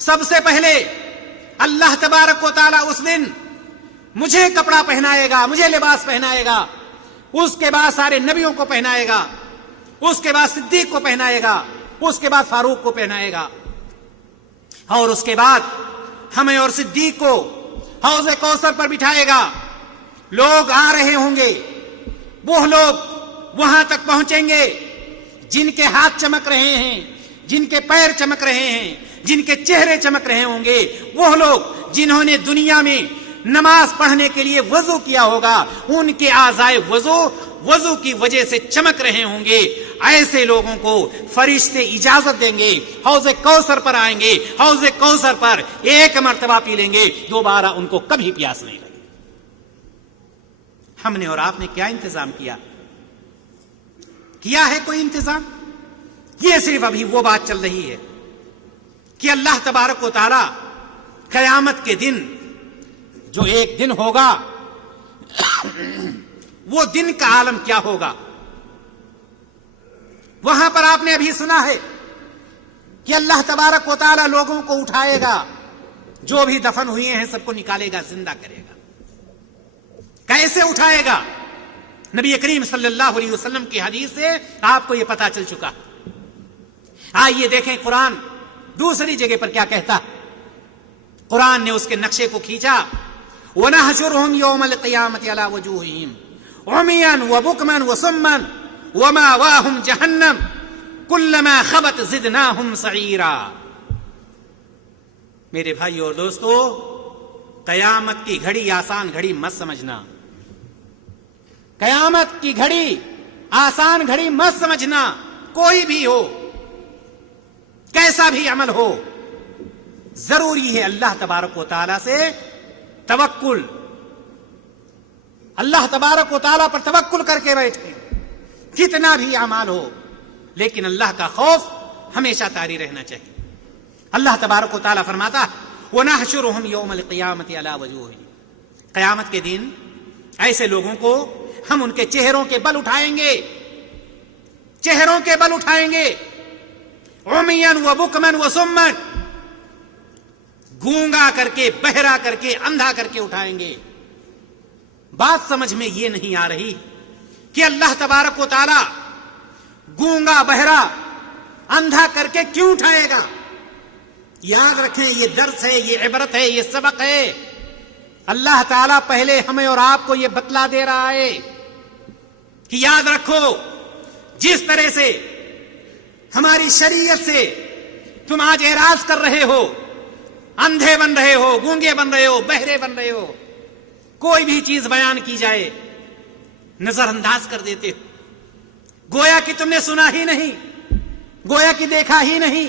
سب سے پہلے اللہ تبارک و تعالیٰ اس دن مجھے کپڑا پہنائے گا، مجھے لباس پہنائے گا، اس کے بعد سارے نبیوں کو پہنائے گا، اس کے بعد صدیق کو پہنائے گا، اس کے بعد فاروق کو پہنائے گا، اور اس کے بعد ہمیں اور صدیق کو حوض کوثر پر بٹھائے گا۔ لوگ آ رہے ہوں گے، وہ لوگ وہاں تک پہنچیں گے جن کے ہاتھ چمک رہے ہیں، جن کے پیر چمک رہے ہیں، جن کے چہرے چمک رہے ہوں گے، وہ لوگ جنہوں نے دنیا میں نماز پڑھنے کے لیے وضو کیا ہوگا، ان کے اعضائے وضو کی وجہ سے چمک رہے ہوں گے۔ ایسے لوگوں کو فرشتے اجازت دیں گے، حوض کوثر پر آئیں گے، حوض کوثر پر ایک مرتبہ پی لیں گے، دوبارہ ان کو کبھی پیاس نہیں لگے۔ ہم نے اور آپ نے کیا انتظام کیا ہے کوئی انتظام؟ یہ صرف ابھی وہ بات چل رہی ہے کہ اللہ تبارک و تعالی قیامت کے دن جو ایک دن ہوگا، وہ دن کا عالم کیا ہوگا؟ وہاں پر آپ نے ابھی سنا ہے کہ اللہ تبارک و تعالی لوگوں کو اٹھائے گا، جو بھی دفن ہوئے ہیں سب کو نکالے گا، زندہ کرے گا۔ کیسے اٹھائے گا؟ نبی کریم صلی اللہ علیہ وسلم کی حدیث سے آپ کو یہ پتا چل چکا۔ آئیے دیکھیں قرآن دوسری جگہ پر کیا کہتا۔ قرآن نے اس کے نقشے کو کھینچا، وَنَحْشُرُهُمْ يَوْمَ الْقِيَامَةِ عَلَى وُجُوهِهِمْ عُمْيًا وَبُكْمًا وَصُمًّا وَمَأْوَاهُمْ جَهَنَّمُ كُلَّمَا خَبَتْ زِدْنَاهُمْ سَعِيرًا۔ میرے بھائی اور دوستو، قیامت کی گھڑی آسان گھڑی مت سمجھنا، قیامت کی گھڑی آسان گھڑی مت سمجھنا۔ کوئی بھی ہو، کیسا بھی عمل ہو، ضروری ہے اللہ تبارک و تعالی سے توکل، اللہ تبارک و تعالی پر توکل کر کے بیٹھے، کتنا بھی اعمال ہو، لیکن اللہ کا خوف ہمیشہ طاری رہنا چاہیے۔ اللہ تبارک و تعالی فرماتا وَنَحْشُرُهُمْ يَوْمَ الْقِيَامَةِ عَلَى وَجُوهِهِمْ، قیامت کے دن ایسے لوگوں کو ہم ان کے چہروں کے بل اٹھائیں گے، چہروں کے بل اٹھائیں گے، عُمْيًا وَبُكْمًا وَصُمًّا، گونگا کر کے، بہرا کر کے، اندھا کر کے اٹھائیں گے۔ بات سمجھ میں یہ نہیں آ رہی کہ اللہ تبارک و تعالی گونگا، بہرا، اندھا کر کے کیوں اٹھائے گا؟ یاد رکھیں، یہ درس ہے، یہ عبرت ہے، یہ سبق ہے۔ اللہ تعالیٰ پہلے ہمیں اور آپ کو یہ بتلا دے رہا ہے کہ یاد رکھو، جس طرح سے ہماری شریعت سے تم آج اعراض کر رہے ہو، اندھے بن رہے ہو، گونگے بن رہے ہو، بہرے بن رہے ہو، کوئی بھی چیز بیان کی جائے نظر انداز کر دیتے ہو، گویا کہ تم نے سنا ہی نہیں، گویا کہ دیکھا ہی نہیں۔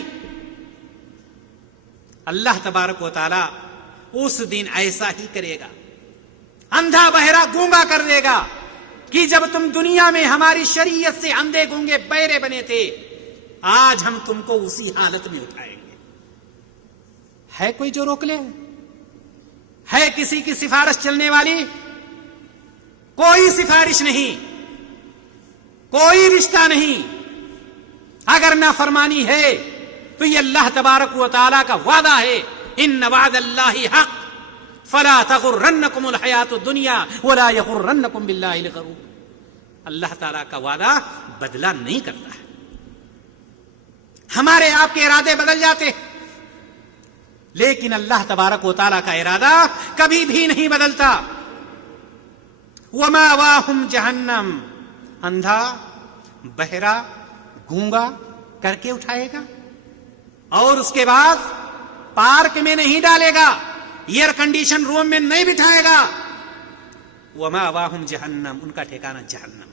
اللہ تبارک و تعالی اس دن ایسا ہی کرے گا، اندھا بہرا گونگا کر دے گا کہ جب تم دنیا میں ہماری شریعت سے اندھے گونگے بہرے بنے تھے، آج ہم تم کو اسی حالت میں اٹھائیں گے۔ ہے کوئی جو روک لے؟ ہے کسی کی سفارش چلنے والی؟ کوئی سفارش نہیں، کوئی رشتہ نہیں۔ اگر نافرمانی ہے تو یہ اللہ تبارک و تعالیٰ کا وعدہ ہے، ان وعد اللہ حق فلا تغرنکم الحیات الدنیا ولا یغرنکم باللہ الغرور۔ اللہ تعالیٰ کا وعدہ بدلہ نہیں کرتا ہے، ہمارے آپ کے ارادے بدل جاتے ہیں، لیکن اللہ تبارک و تعالیٰ کا ارادہ کبھی بھی نہیں بدلتا۔ وماواہم جہنم، اندھا بہرا گونگا کر کے اٹھائے گا اور اس کے بعد پارک میں نہیں ڈالے گا، ایئر کنڈیشن روم میں نہیں بٹھائے گا۔ وماواہم جہنم، ان کا ٹھکانہ جہنم۔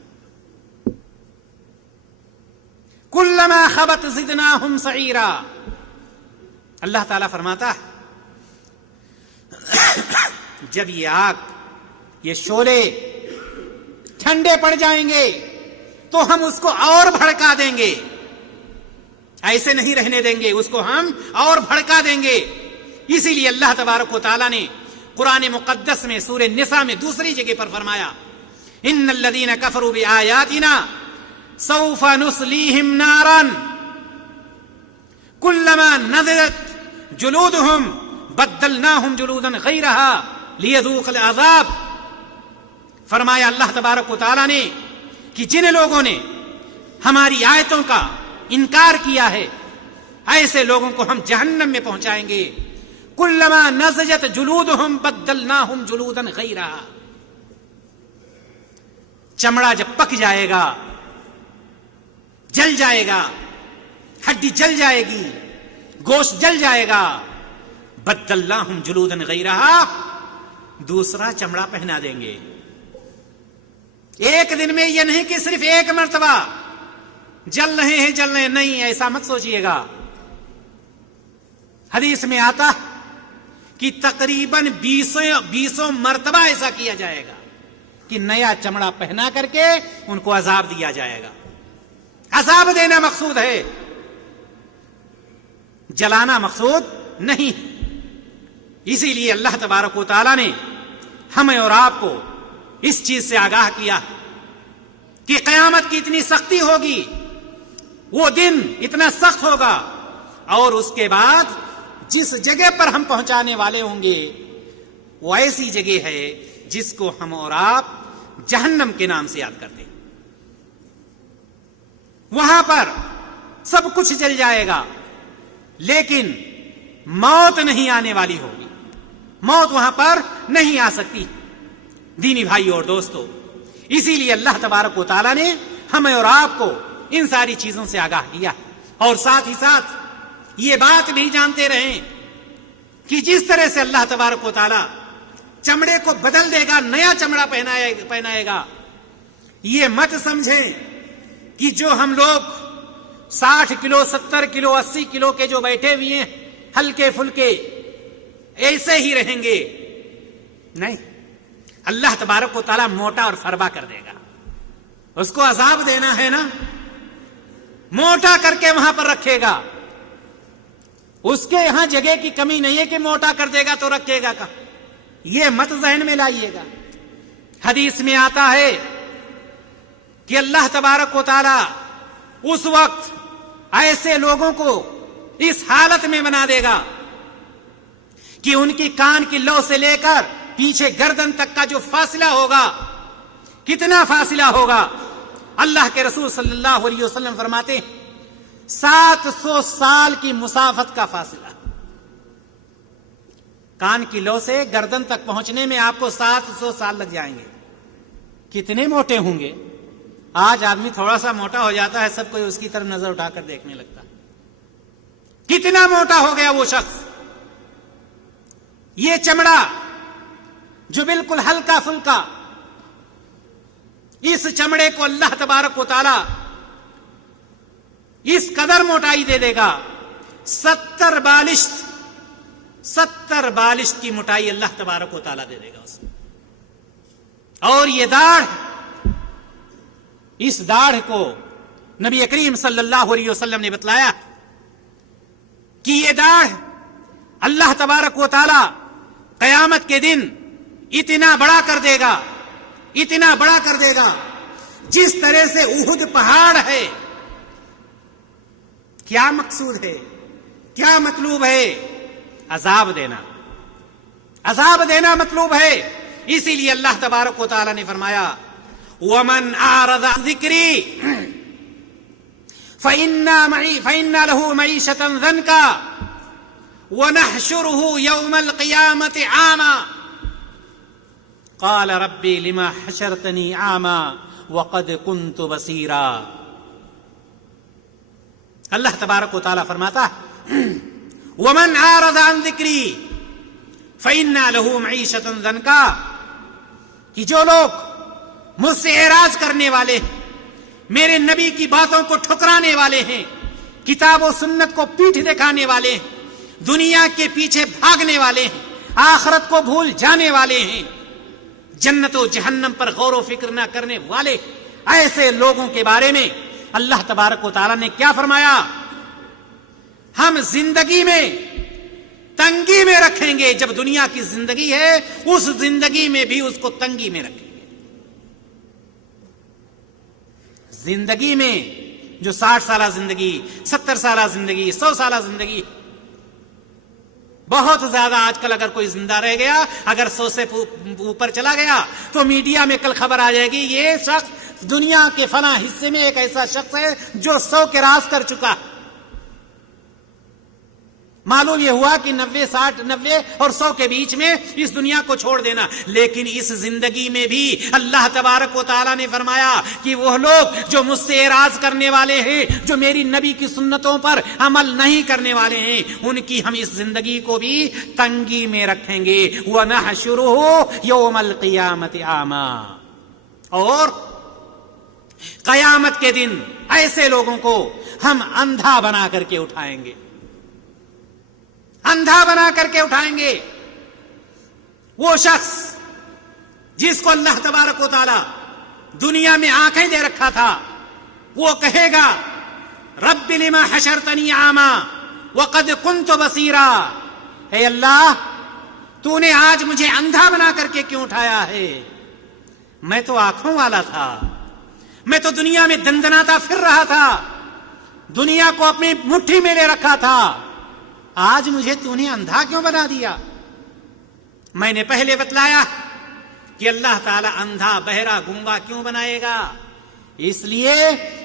کلما خبت زدناہم سعیرا، اللہ تعالیٰ فرماتا ہے جب یہ آگ، یہ شعلے ٹھنڈے پڑ جائیں گے تو ہم اس کو اور بھڑکا دیں گے، ایسے نہیں رہنے دیں گے، اس کو ہم اور بھڑکا دیں گے۔ اسی لیے اللہ تبارک و تعالیٰ نے قرآن مقدس میں سورہ نساء میں دوسری جگہ پر فرمایا ان الذین کفروا بآیاتنا سوف نصلیہم نارا کلما نضجت جلودہم بدلناہم جلودا غیرہا لیذوقوا العذاب۔ فرمایا اللہ تبارک و تعالیٰ نے کہ جن لوگوں نے ہماری آیتوں کا انکار کیا ہے، ایسے لوگوں کو ہم جہنم میں پہنچائیں گے۔ کلما نضجت جلودہم بدلناہم جلودا غیرہا، چمڑا جب پک جائے گا، جل جائے گا، ہڈی جل جائے گی، گوشت جل جائے گا، بدلناہم جلودا غیرہا، دوسرا چمڑا پہنا دیں گے۔ ایک دن میں یہ نہیں کہ صرف ایک مرتبہ جل رہے ہیں جل رہے ہیں، نہیں، ایسا مت سوچئے گا۔ حدیث میں آتا کہ تقریباً 20 مرتبہ ایسا کیا جائے گا کہ نیا چمڑا پہنا کر کے ان کو عذاب دیا جائے گا۔ عذاب دینا مقصود ہے، جلانا مقصود نہیں۔ اسی لیے اللہ تبارک و تعالیٰ نے ہمیں اور آپ کو اس چیز سے آگاہ کیا کہ قیامت کی اتنی سختی ہوگی، وہ دن اتنا سخت ہوگا، اور اس کے بعد جس جگہ پر ہم پہنچانے والے ہوں گے وہ ایسی جگہ ہے جس کو ہم اور آپ جہنم کے نام سے یاد کرتے ہیں۔ وہاں پر سب کچھ جل جائے گا لیکن موت نہیں آنے والی ہوگی، موت وہاں پر نہیں آ سکتی۔ دینی بھائی اور دوستو، اسی لیے اللہ تبارک و تعالیٰ نے ہمیں اور آپ کو ان ساری چیزوں سے آگاہ کیا، اور ساتھ ہی ساتھ یہ بات بھی جانتے رہیں کہ جس طرح سے اللہ تبارک و تعالیٰ چمڑے کو بدل دے گا، نیا چمڑا پہنائے گا، یہ مت سمجھیں کہ جو ہم لوگ 60 کلو 70 کلو 80 کلو کے جو بیٹھے ہوئے ہیں ہلکے پھلکے ایسے ہی رہیں گے، نہیں، اللہ تبارک و تعالیٰ موٹا اور فربا کر دے گا۔ اس کو عذاب دینا ہے نا، موٹا کر کے وہاں پر رکھے گا۔ اس کے یہاں جگہ کی کمی نہیں ہے کہ موٹا کر دے گا تو رکھے گا کہاں، یہ مت ذہن میں لائیے گا۔ حدیث میں آتا ہے کہ اللہ تبارک و تعالیٰ اس وقت ایسے لوگوں کو اس حالت میں بنا دے گا کہ ان کی کان کی لو سے لے کر پیچھے گردن تک کا جو فاصلہ ہوگا، کتنا فاصلہ ہوگا، اللہ کے رسول صلی اللہ علیہ وسلم فرماتے ہیں 700 سال کی مسافت کا فاصلہ۔ کان کی لو سے گردن تک پہنچنے میں آپ کو 700 سال لگ جائیں گے۔ کتنے موٹے ہوں گے؟ آج آدمی تھوڑا سا موٹا ہو جاتا ہے، سب کوئی اس کی طرف نظر اٹھا کر دیکھنے لگتا ہے، کتنا موٹا ہو گیا وہ شخص۔ یہ چمڑا جو بالکل ہلکا پھلکا، اس چمڑے کو اللہ تبارک و تعالی اس قدر موٹائی دے دے گا، 70 بالشت کی موٹائی اللہ تبارک و تعالی دے دے گا اس میں۔ اور یہ داڑھ، اس داڑھ کو نبی کریم صلی اللہ علیہ وسلم نے بتلایا کہ یہ داڑھ اللہ تبارک و تعالی قیامت کے دن اتنا بڑا کر دے گا، اتنا بڑا کر دے گا، جس طرح سے احد پہاڑ ہے۔ کیا مقصود ہے؟ کیا مطلوب ہے؟ عذاب دینا، عذاب دینا مطلوب ہے. اسی لیے اللہ تبارک و تعالی نے فرمایا وَمَنْ أَعْرَضَ عَنْ ذِكْرِي فَإِنَّ لَهُ مَعِيشَةً ضَنْكًا وَنَحْشُرُهُ يَوْمَ الْقِيَامَةِ عَامًا قَالَ رَبِّي لِمَا حَشَرْتَنِي عَامًا وَقَدْ كُنْتُ بَصِيرًا. اللہ تبارک و تعالی فرماتا وَمَنْ أَعْرَضَ عَنْ ذِكْرِي فَإِنَّ لَهُ مَعِيشَةً ضَنْكًا، کہ جو لوگ مجھ سے اعراض کرنے والے ہیں، میرے نبی کی باتوں کو ٹھکرانے والے ہیں، کتاب و سنت کو پیٹھ دکھانے والے ہیں، دنیا کے پیچھے بھاگنے والے ہیں، آخرت کو بھول جانے والے ہیں، جنت و جہنم پر غور و فکر نہ کرنے والے، ایسے لوگوں کے بارے میں اللہ تبارک و تعالی نے کیا فرمایا؟ ہم زندگی میں تنگی میں رکھیں گے. جب دنیا کی زندگی ہے اس زندگی میں بھی اس کو تنگی میں رکھیں گے. زندگی میں جو 60 سالہ زندگی، 70 سالہ زندگی، 100 سالہ زندگی، بہت زیادہ آج کل اگر کوئی زندہ رہ گیا، اگر 100 سے اوپر چلا گیا تو میڈیا میں کل خبر آ جائے گی یہ شخص دنیا کے فلاں حصے میں ایک ایسا شخص ہے جو 100 کراس کر چکا. معلوم یہ ہوا کہ 90 اور 100 کے بیچ میں اس دنیا کو چھوڑ دینا. لیکن اس زندگی میں بھی اللہ تبارک و تعالیٰ نے فرمایا کہ وہ لوگ جو مجھ سے اعراض کرنے والے ہیں، جو میری نبی کی سنتوں پر عمل نہیں کرنے والے ہیں، ان کی ہم اس زندگی کو بھی تنگی میں رکھیں گے. وَنَحْشُرُهُ يَوْمَ الْقِيَامَةِ عَامًا، اور قیامت کے دن ایسے لوگوں کو ہم اندھا بنا کر کے اٹھائیں گے، اندھا بنا کر کے اٹھائیں گے. وہ شخص جس کو اللہ تبارک و تعالی دنیا میں آنکھیں دے رکھا تھا، وہ کہے گا رب لما حشرتنی اعما وقد كنت بصیرا، اے اللہ تو نے آج مجھے اندھا بنا کر کے کیوں اٹھایا ہے؟ میں تو آنکھوں والا تھا، میں تو دنیا میں دندناتا پھر رہا تھا، دنیا کو اپنی مٹھی میں لے رکھا تھا، آج مجھے تو نے اندھا کیوں بنا دیا؟ میں نے پہلے بتلایا کہ اللہ تعالی اندھا، بہرا، گونگا کیوں بنائے گا؟ اس لیے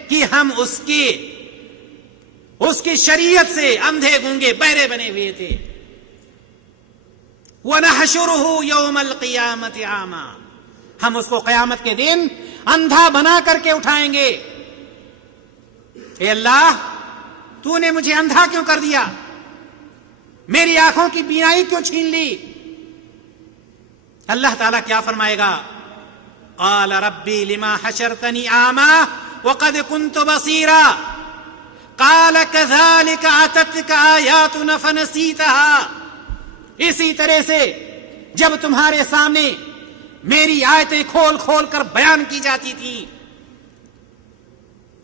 کہ ہم اس کی شریعت سے اندھے، گونگے، بہرے بنے ہوئے تھے. وَنَحْشُرُهُ يَوْمَ الْقِيَامَةِ عَامًا، ہم اس کو قیامت کے دن اندھا بنا کر کے اٹھائیں گے. اے اللہ تو نے مجھے اندھا کیوں کر دیا؟ میری آنکھوں کی بینائی کیوں چھین لی؟ اللہ تعالیٰ کیا فرمائے گا؟ قال ربی لما حشرتنی اعما وقد كنت بصیرا قال كذلك اتتك آیاتنا فنسیتها. اسی طرح سے جب تمہارے سامنے میری آیتیں کھول کھول کر بیان کی جاتی تھی،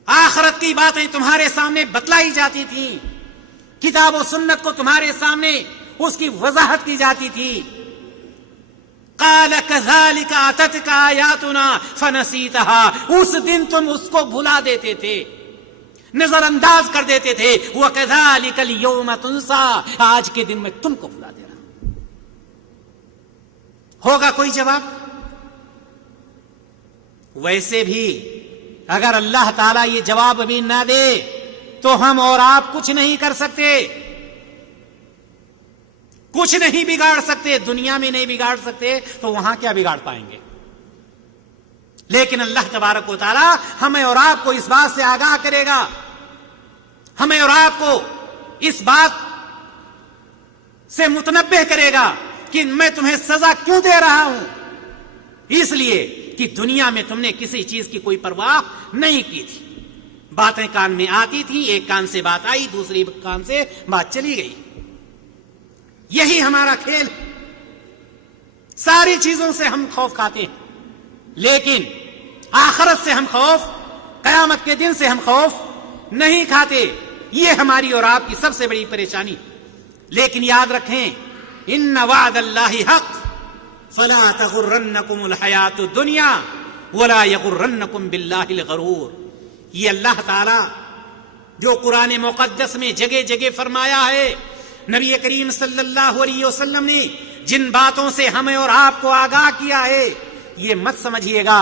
آخرت کی باتیں تمہارے سامنے بتلائی جاتی تھی، کتاب و سنت کو تمہارے سامنے اس کی وضاحت کی جاتی تھی، قال كذلك اتتك آیاتنا فنسیتها، اس دن تم اس کو بھلا دیتے تھے، نظر انداز کر دیتے تھے. وكذلك اليوم تنسى، آج کے دن میں تم کو بھلا دے رہا ہوں. ہوگا کوئی جواب؟ ویسے بھی اگر اللہ تعالیٰ یہ جواب بھی نہ دے تو ہم اور آپ کچھ نہیں کر سکتے، کچھ نہیں بگاڑ سکتے. دنیا میں نہیں بگاڑ سکتے تو وہاں کیا بگاڑ پائیں گے؟ لیکن اللہ تبارک و تعالی ہمیں اور آپ کو اس بات سے آگاہ کرے گا، ہمیں اور آپ کو اس بات سے متنبہ کرے گا کہ میں تمہیں سزا کیوں دے رہا ہوں. اس لیے کہ دنیا میں تم نے کسی چیز کی کوئی پرواہ نہیں کی تھی. باتیں کان میں آتی تھی، ایک کان سے بات آئی، دوسری کان سے بات چلی گئی. یہی ہمارا کھیل. ساری چیزوں سے ہم خوف کھاتے ہیں، لیکن آخرت سے ہم خوف، قیامت کے دن سے ہم خوف نہیں کھاتے. یہ ہماری اور آپ کی سب سے بڑی پریشانی. لیکن یاد رکھیں ان وعد اللہ حق فلا تغرنکم الحیات الدنیا ولا یغرنکم باللہ الغرور. یہ اللہ تعالی جو قرآن مقدس میں جگہ جگہ فرمایا ہے، نبی کریم صلی اللہ علیہ وسلم نے جن باتوں سے ہمیں اور آپ کو آگاہ کیا ہے، یہ مت سمجھیے گا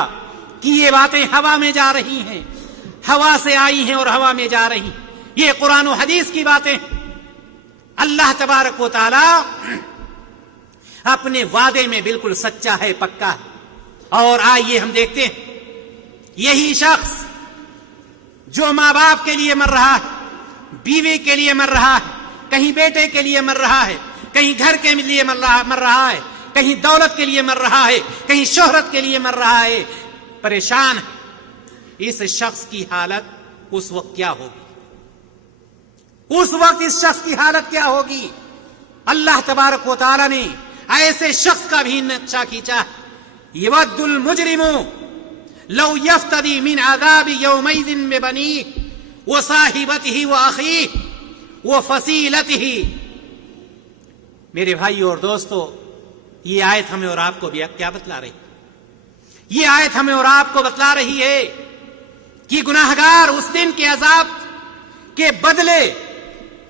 کہ یہ باتیں ہوا میں جا رہی ہیں، ہوا سے آئی ہیں اور ہوا میں جا رہی ہیں. یہ قرآن و حدیث کی باتیں. اللہ تبارک و تعالی اپنے وعدے میں بالکل سچا ہے، پکا ہے. اور آئیے ہم دیکھتے ہیں یہی شخص جو ماں باپ کے لیے مر رہا ہے، بیوی کے لیے مر رہا ہے، کہیں بیٹے کے لیے مر رہا ہے، کہیں گھر کے لیے مر رہا ہے، کہیں دولت کے لیے مر رہا ہے، کہیں شہرت کے لیے مر رہا ہے، پریشان ہے. اس شخص کی حالت اس وقت کیا ہوگی؟ اس وقت اس شخص کی حالت کیا ہوگی؟ اللہ تبارک و تعالی نے ایسے شخص کا بھی نقشہ کھینچا. یود المجرم لو یفتدی من عذاب یومئذ ببنیہ وصاحبتہ واخیہ وفصیلتہ. میرے بھائی اور دوستو، یہ آیت ہمیں اور آپ کو کیا بتلا رہی؟ یہ آیت ہمیں اور آپ کو بتلا رہی ہے کہ گناہگار اس دن کے عذاب کے بدلے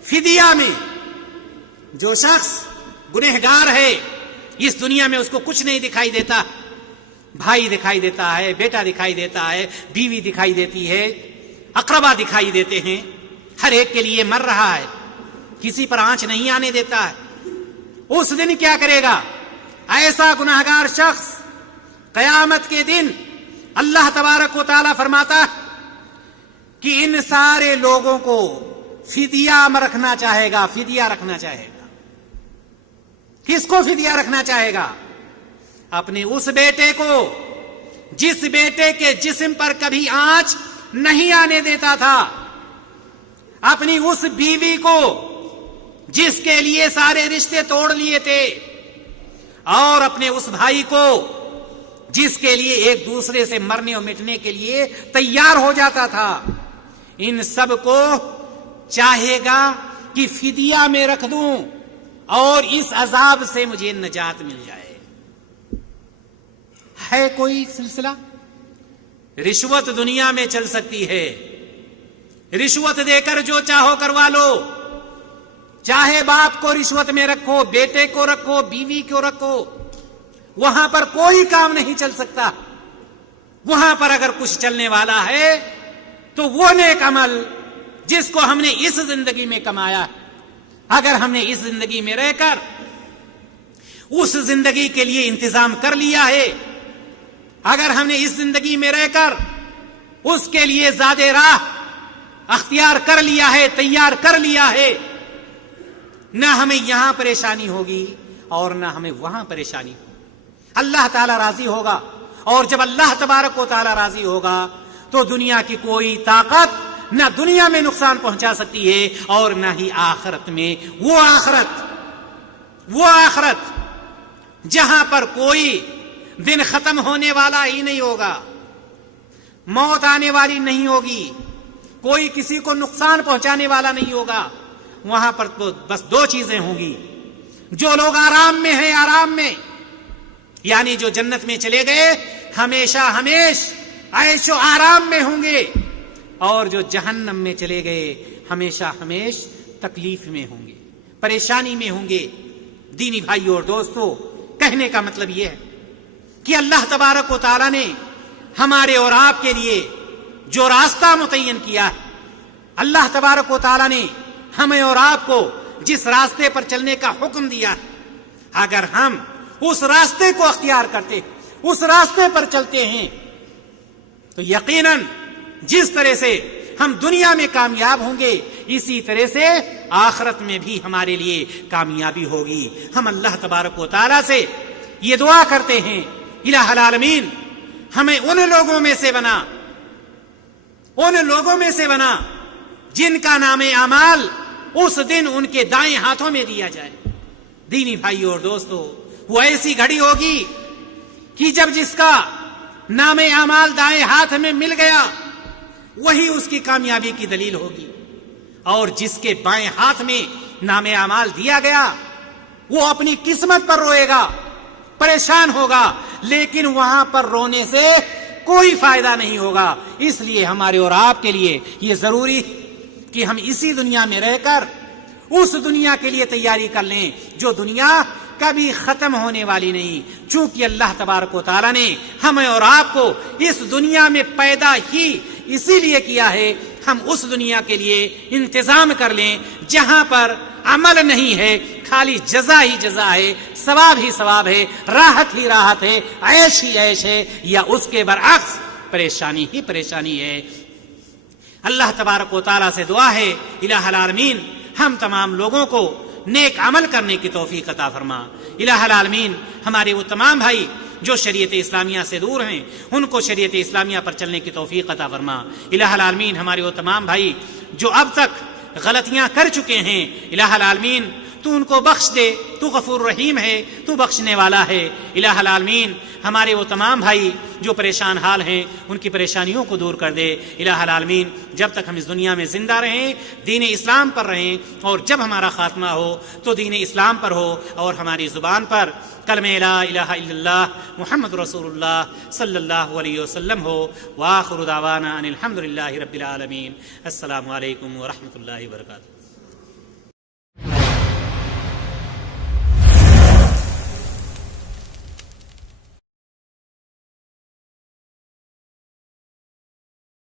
فدیہ میں، جو شخص گنہگار ہے اس دنیا میں اس کو کچھ نہیں دکھائی دیتا، بھائی دکھائی دیتا ہے، بیٹا دکھائی دیتا ہے، بیوی دکھائی دیتی ہے، اقربا دکھائی دیتے ہیں، ہر ایک کے لیے مر رہا ہے، کسی پر آنچ نہیں آنے دیتا ہے. اس دن کیا کرے گا ایسا گناہگار شخص؟ قیامت کے دن اللہ تبارک و تعالیٰ فرماتا ہے کہ ان سارے لوگوں کو فدیہ رکھنا چاہے گا. فدیہ رکھنا چاہے گا. کس کو فدیہ رکھنا چاہے گا؟ اپنے اس بیٹے کو جس بیٹے کے جسم پر کبھی آنچ نہیں آنے دیتا تھا، اپنی اس بیوی کو جس کے لیے سارے رشتے توڑ لیے تھے، اور اپنے اس بھائی کو جس کے لیے ایک دوسرے سے مرنے اور مٹنے کے لیے تیار ہو جاتا تھا. ان سب کو چاہے گا کہ فدیہ میں رکھ دوں اور اس عذاب سے مجھے نجات مل جائے. ہے کوئی سلسلہ؟ رشوت دنیا میں چل سکتی ہے، رشوت دے کر جو چاہو کروا لو. چاہے باپ کو رشوت میں رکھو، بیٹے کو رکھو، بیوی کو رکھو، وہاں پر کوئی کام نہیں چل سکتا. وہاں پر اگر کچھ چلنے والا ہے تو وہ نیک عمل جس کو ہم نے اس زندگی میں کمایا، اگر ہم نے اس زندگی میں رہ کر اس زندگی کے لیے انتظام کر لیا ہے، اگر ہم نے اس زندگی میں رہ کر اس کے لیے زیادہ راہ اختیار کر لیا ہے، تیار کر لیا ہے، نہ ہمیں یہاں پریشانی ہوگی اور نہ ہمیں وہاں پریشانی ہوگی. اللہ تعالیٰ راضی ہوگا، اور جب اللہ تبارک و تعالیٰ راضی ہوگا تو دنیا کی کوئی طاقت نہ دنیا میں نقصان پہنچا سکتی ہے اور نہ ہی آخرت میں. وہ آخرت جہاں پر کوئی دن ختم ہونے والا ہی نہیں ہوگا، موت آنے والی نہیں ہوگی، کوئی کسی کو نقصان پہنچانے والا نہیں ہوگا. وہاں پر تو بس دو چیزیں ہوں گی. جو لوگ آرام میں ہیں، آرام میں یعنی جو جنت میں چلے گئے ہمیشہ ہمیش عیش و آرام میں ہوں گے، اور جو جہنم میں چلے گئے ہمیشہ ہمیش تکلیف میں ہوں گے، پریشانی میں ہوں گے. دینی بھائیو اور دوستو، کہنے کا مطلب یہ ہے کہ اللہ تبارک و تعالیٰ نے ہمارے اور آپ کے لیے جو راستہ متعین کیا ہے، اللہ تبارک و تعالیٰ نے ہمیں اور آپ کو جس راستے پر چلنے کا حکم دیا ہے، اگر ہم اس راستے کو اختیار کرتے، اس راستے پر چلتے ہیں، تو یقیناً جس طرح سے ہم دنیا میں کامیاب ہوں گے اسی طرح سے آخرت میں بھی ہمارے لیے کامیابی ہوگی. ہم اللہ تبارک و تعالیٰ سے یہ دعا کرتے ہیں، الہ العالمین ہمیں ان لوگوں میں سے بنا جن کا نام اعمال اس دن ان کے دائیں ہاتھوں میں دیا جائے. دینی بھائیو اور دوستو، وہ ایسی گھڑی ہوگی کہ جب جس کا نام اعمال دائیں ہاتھ میں مل گیا وہی اس کی کامیابی کی دلیل ہوگی، اور جس کے بائیں ہاتھ میں نام اعمال دیا گیا وہ اپنی قسمت پر روئے گا، پریشان ہوگا، لیکن وہاں پر رونے سے کوئی فائدہ نہیں ہوگا. اس لیے ہمارے اور آپ کے لیے یہ ضروری کہ ہم اسی دنیا میں رہ کر اس دنیا کے لیے تیاری کر لیں جو دنیا کبھی ختم ہونے والی نہیں، چونکہ اللہ تبارک و تعالیٰ نے ہمیں اور آپ کو اس دنیا میں پیدا ہی اسی لیے کیا ہے ہم اس دنیا کے لیے انتظام کر لیں جہاں پر عمل نہیں ہے، خالی جزا ہی جزا ہے، ثواب ہی ثواب ہے، راحت ہی راحت ہے، عیش ہی عیش ہے، یا اس کے برعکس پریشانی ہی پریشانی ہے۔ اللہ تبارک و تعالیٰ سے دعا ہے الہ العالمین ہم تمام لوگوں کو نیک عمل کرنے کی توفیق عطا فرما۔ الہ العالمین ہمارے وہ تمام بھائی جو شریعت اسلامیہ سے دور ہیں ان کو شریعت اسلامیہ پر چلنے کی توفیق عطا فرما۔ الہ العالمین ہمارے وہ تمام بھائی جو اب تک غلطیاں کر چکے ہیں، الہ العالمین تو ان کو بخش دے، تو غفور رحیم ہے، تو بخشنے والا ہے۔ الہ العالمین ہمارے وہ تمام بھائی جو پریشان حال ہیں ان کی پریشانیوں کو دور کر دے۔ الہ العالمین جب تک ہم اس دنیا میں زندہ رہیں دین اسلام پر رہیں، اور جب ہمارا خاتمہ ہو تو دین اسلام پر ہو اور ہماری زبان پر کلمہ لا الہ الا اللہ محمد رسول اللہ صلی اللہ علیہ وسلم ہو۔ وآخر دعوانا ان الحمد للہ رب العالمین۔ السلام علیکم ورحمۃ اللہ وبرکاتہ۔